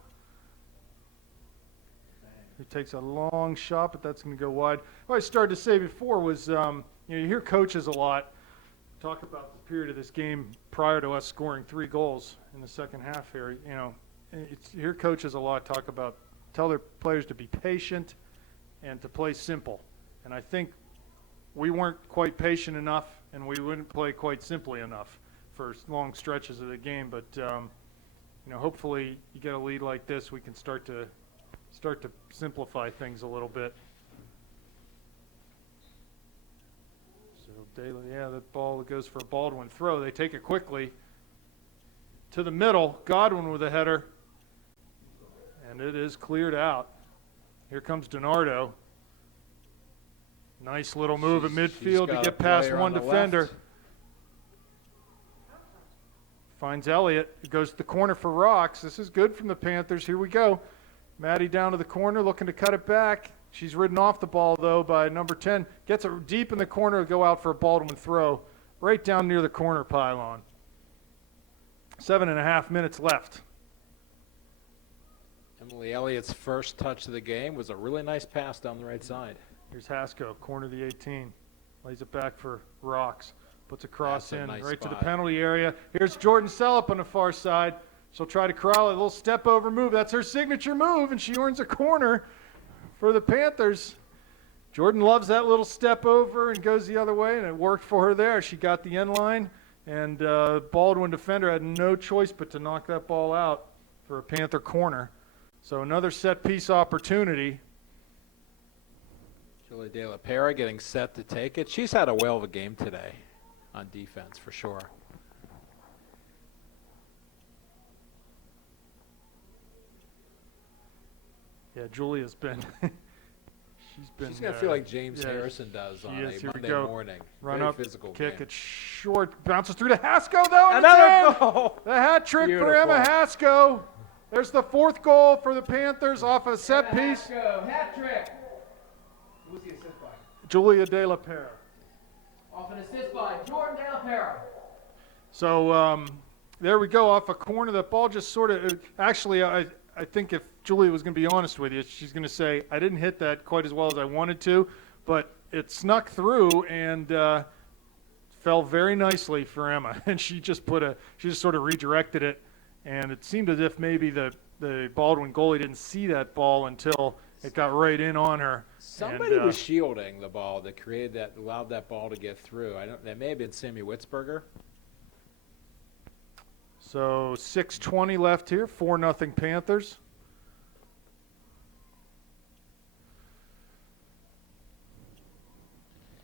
He takes a long shot, but that's going to go wide. What I started to say before was, you hear coaches a lot talk about the period of this game prior to us scoring 3 goals in the second half here. You hear coaches a lot talk about, tell their players to be patient and to play simple. And I think we weren't quite patient enough, and we wouldn't play quite simply enough for long stretches of the game. But hopefully you get a lead like this, we can start to simplify things a little bit. So that ball goes for a Baldwin throw. They take it quickly to the middle. Godwin with a header, and it is cleared out. Here comes DiNardo. Nice little move at midfield to get past one defender. Left. Finds Elliott. It goes to the corner for Rocks. This is good from the Panthers. Here we go. Maddie down to the corner, looking to cut it back. She's ridden off the ball, though, by number 10. Gets it deep in the corner to go out for a Baldwin throw. Right down near the corner pylon. 7.5 minutes left. Emily Elliott's first touch of the game was a really nice pass down the right side. Here's Hasko, corner of the 18. Lays it back for Rocks. Puts a cross in nice right spot. to the penalty area. Here's Jordan Sellup on the far side. She'll try to corral it. A little step over move. That's her signature move, and she earns a corner for the Panthers. Jordan loves that little step over and goes the other way, and it worked for her there. She got the end line, and Baldwin defender had no choice but to knock that ball out for a Panther corner. So another set piece opportunity. Julie De La Pera getting set to take it. She's had a whale of a game today on defense for sure. Yeah, Julia's been. She's going to feel like James Harrison does on a Monday morning. Run Very up, physical kick game. it short, bounces through to Hasko though. And Another it's in! goal. The hat trick for Beautiful. Emma Hasko. There's the 4th goal for the Panthers off a set Emma piece. Hasko, hat trick. Who's the assist by? Julia De La Pera. Off an assist by Jordan De La Pera. So there we go, off a corner. That ball just sort of. Actually, I think if Julia was going to be honest with you, she's going to say, I didn't hit that quite as well as I wanted to, but it snuck through and fell very nicely for Emma. And she just sort of redirected it. And it seemed as if maybe the Baldwin goalie didn't see that ball until it got right in on her. Somebody was shielding the ball that allowed that ball to get through. That may have been Sammy Witzberger. So 6:20 left here, 4-0 Panthers.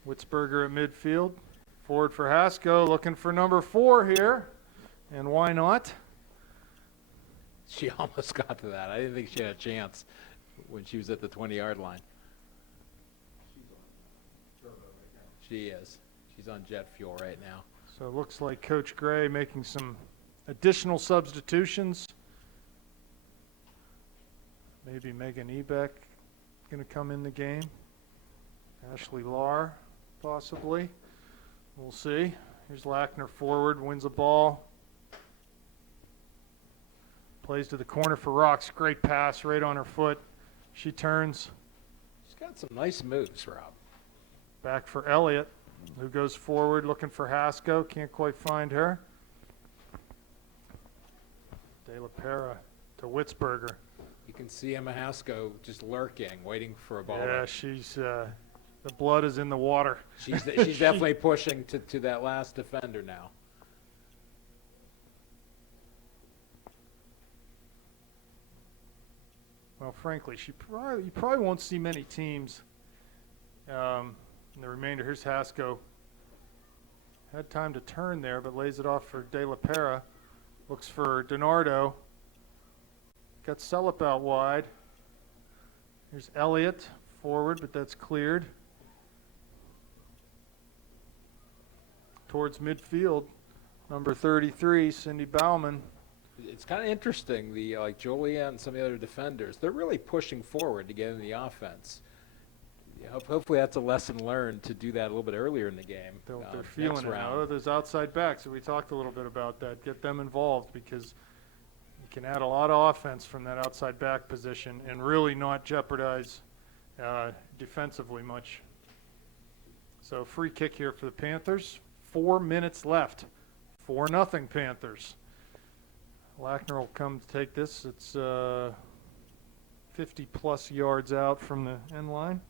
Witzberger at midfield. Forward for Hasko, looking for number 4 here. And why not? She almost got to that. I didn't think she had a chance when she was at the 20-yard line. She is. She's on jet fuel right now. So it looks like Coach Gray making some additional substitutions. Maybe Megan Ebeck going to come in the game. Ashley Lahr, possibly. We'll see. Here's Lackner forward, wins the ball. Plays to the corner for Rocks. Great pass right on her foot. She turns. She's got some nice moves, Rob. Back for Elliott, who goes forward looking for Haskell. Can't quite find her. De La Pera to Witzberger. You can see Emma Haskell just lurking, waiting for a ball. Yeah, she's the blood is in the water. She's definitely pushing to that last defender now. Well, frankly, you probably won't see many teams in the remainder. Here's Haskell. Had time to turn there, but lays it off for De La Pera. Looks for DiNardo. Got Celup out wide. Here's Elliott forward, but that's cleared. Towards midfield, number 33, Cindy Bauman. It's kind of interesting. Like Joliet and some of the other defenders, they're really pushing forward to get in the offense. Hopefully that's a lesson learned to do that a little bit earlier in the game. They're feeling it now. There's outside backs, so we talked a little bit about that. Get them involved because you can add a lot of offense from that outside back position and really not jeopardize defensively much. So free kick here for the Panthers. 4 minutes left. 4-0 Panthers. Lackner will come to take this. It's 50-plus yards out from the end line.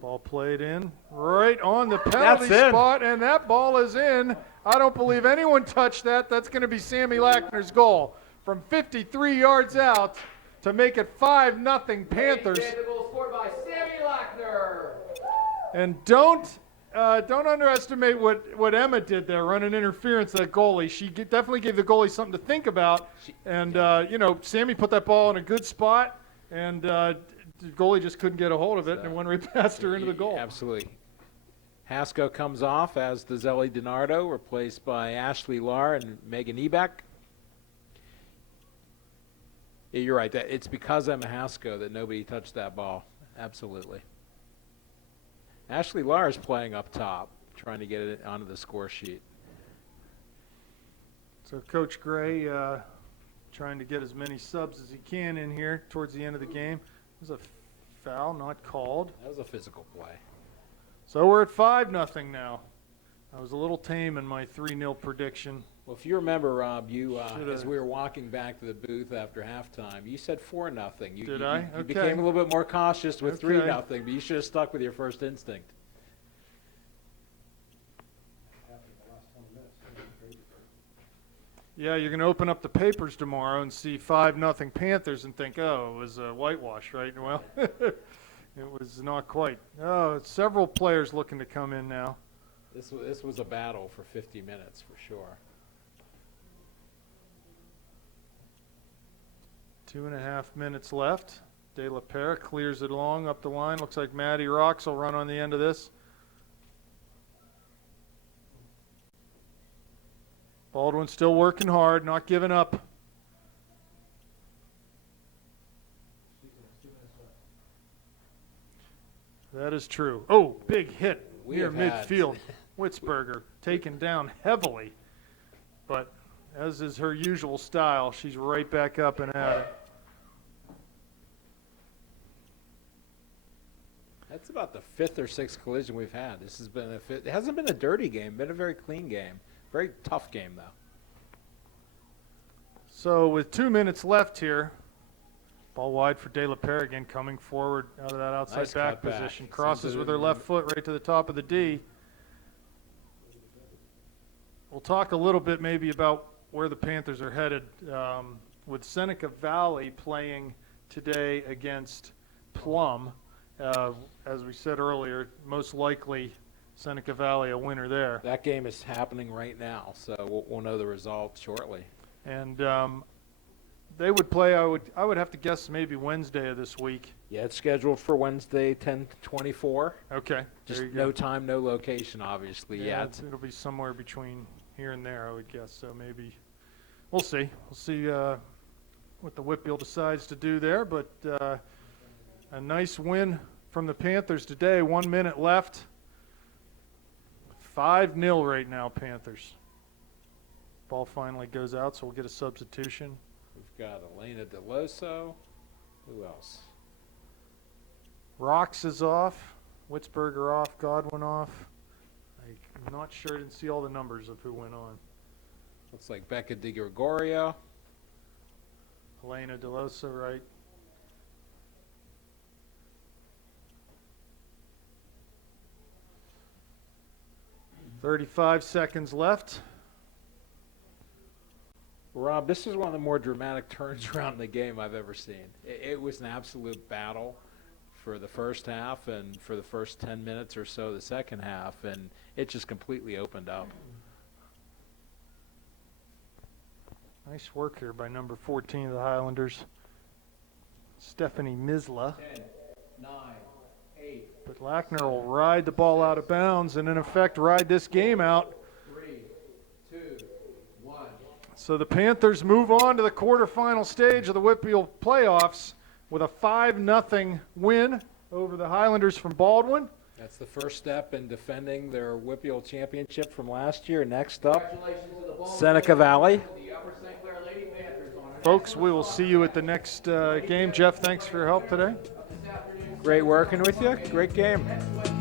Ball played in right on the penalty spot, and that ball is in. I don't believe anyone touched that. That's going to be Sammy Lackner's goal from 53 yards out to make it 5-0 Panthers. The goal scored by Sammy Lackner. And don't underestimate what Emma did there, running interference to that goalie. She definitely gave the goalie something to think about. And, Sammy put that ball in a good spot, and the goalie just couldn't get a hold of it, and it went right past her into the goal. Absolutely. Haskell comes off, as does Ellie DiNardo, replaced by Ashley Lahr and Megan Ebeck. Yeah, you're right. It's because Emma Haskell that nobody touched that ball. Absolutely. Ashley Lahr is playing up top, trying to get it onto the score sheet. So Coach Gray trying to get as many subs as he can in here towards the end of the game. There's a foul not called. That was a physical play. So we're at 5-0 now. I was a little tame in my 3-0 prediction. Well, if you remember, Rob, you as we were walking back to the booth after halftime, you said 4-0. Did I? You Okay. became a little bit more cautious with Okay. 3-0, but you should have stuck with your first instinct. Yeah, you're going to open up the papers tomorrow and see 5-0 Panthers and think, oh, it was a whitewash, right? Well, it was not quite. Oh, several players looking to come in now. This was a battle for 50 minutes for sure. 2.5 minutes left. De La Pera clears it along up the line. Looks like Maddie Rocks will run on the end of this. Baldwin still working hard, not giving up. That is true. Oh, big hit near midfield. Witzberger taken down heavily. But as is her usual style, she's right back up and at it. That's about the 5th or 6th collision we've had. This has been it hasn't been a dirty game, been a very clean game. Very tough game, though. So with 2 minutes left here, ball wide for De La Pera again, coming forward out of that outside Nice back cut back. position. Crosses Seems with to- her left foot right to the top of the D. We'll talk a little bit maybe about where the Panthers are headed with Seneca Valley playing today against Plum. As we said earlier, most likely Seneca Valley a winner there. That game is happening right now, so we'll know the result shortly. And they would play, I would have to guess, maybe Wednesday of this week. Yeah, it's scheduled for Wednesday, 10:24. Okay. Just there you go. no time, no location, obviously. Yeah, yet. it'll be somewhere between here and there, I would guess. So maybe we'll see. We'll see what the WPIAL decides to do there. But a nice win from the Panthers today. 1 minute left. 5-0 right now, Panthers. Ball finally goes out, so we'll get a substitution. We've got Elena DeLoso. Who else? Rocks is off. Witzberger off. Godwin off. I'm not sure. I didn't see all the numbers of who went on. Looks like Becca DiGregorio. Elena DeLoso, right. "35 seconds left." Rob, this is one of the more dramatic turns around in the game I've ever seen. It was an absolute battle for the first half and for the first 10 minutes or so the second half, and it just completely opened up. Nice work here by number 14 of the Highlanders, Stephanie Misla. 10, 9, 8, But Lackner will ride the ball out of bounds and, in effect, ride this game out. 3, 2, 1. So the Panthers move on to the quarterfinal stage of the WPIAL playoffs with a 5-0 win over the Highlanders from Baldwin. That's the first step in defending their WPIAL championship from last year. Next up, Congratulations to the Baldwin Seneca Valley. the Upper St. Clair Lady Panthers on our Folks, we will see you at the next game. Jeff, thanks for your help today. this afternoon. Great working with you. Great game. Next Wednesday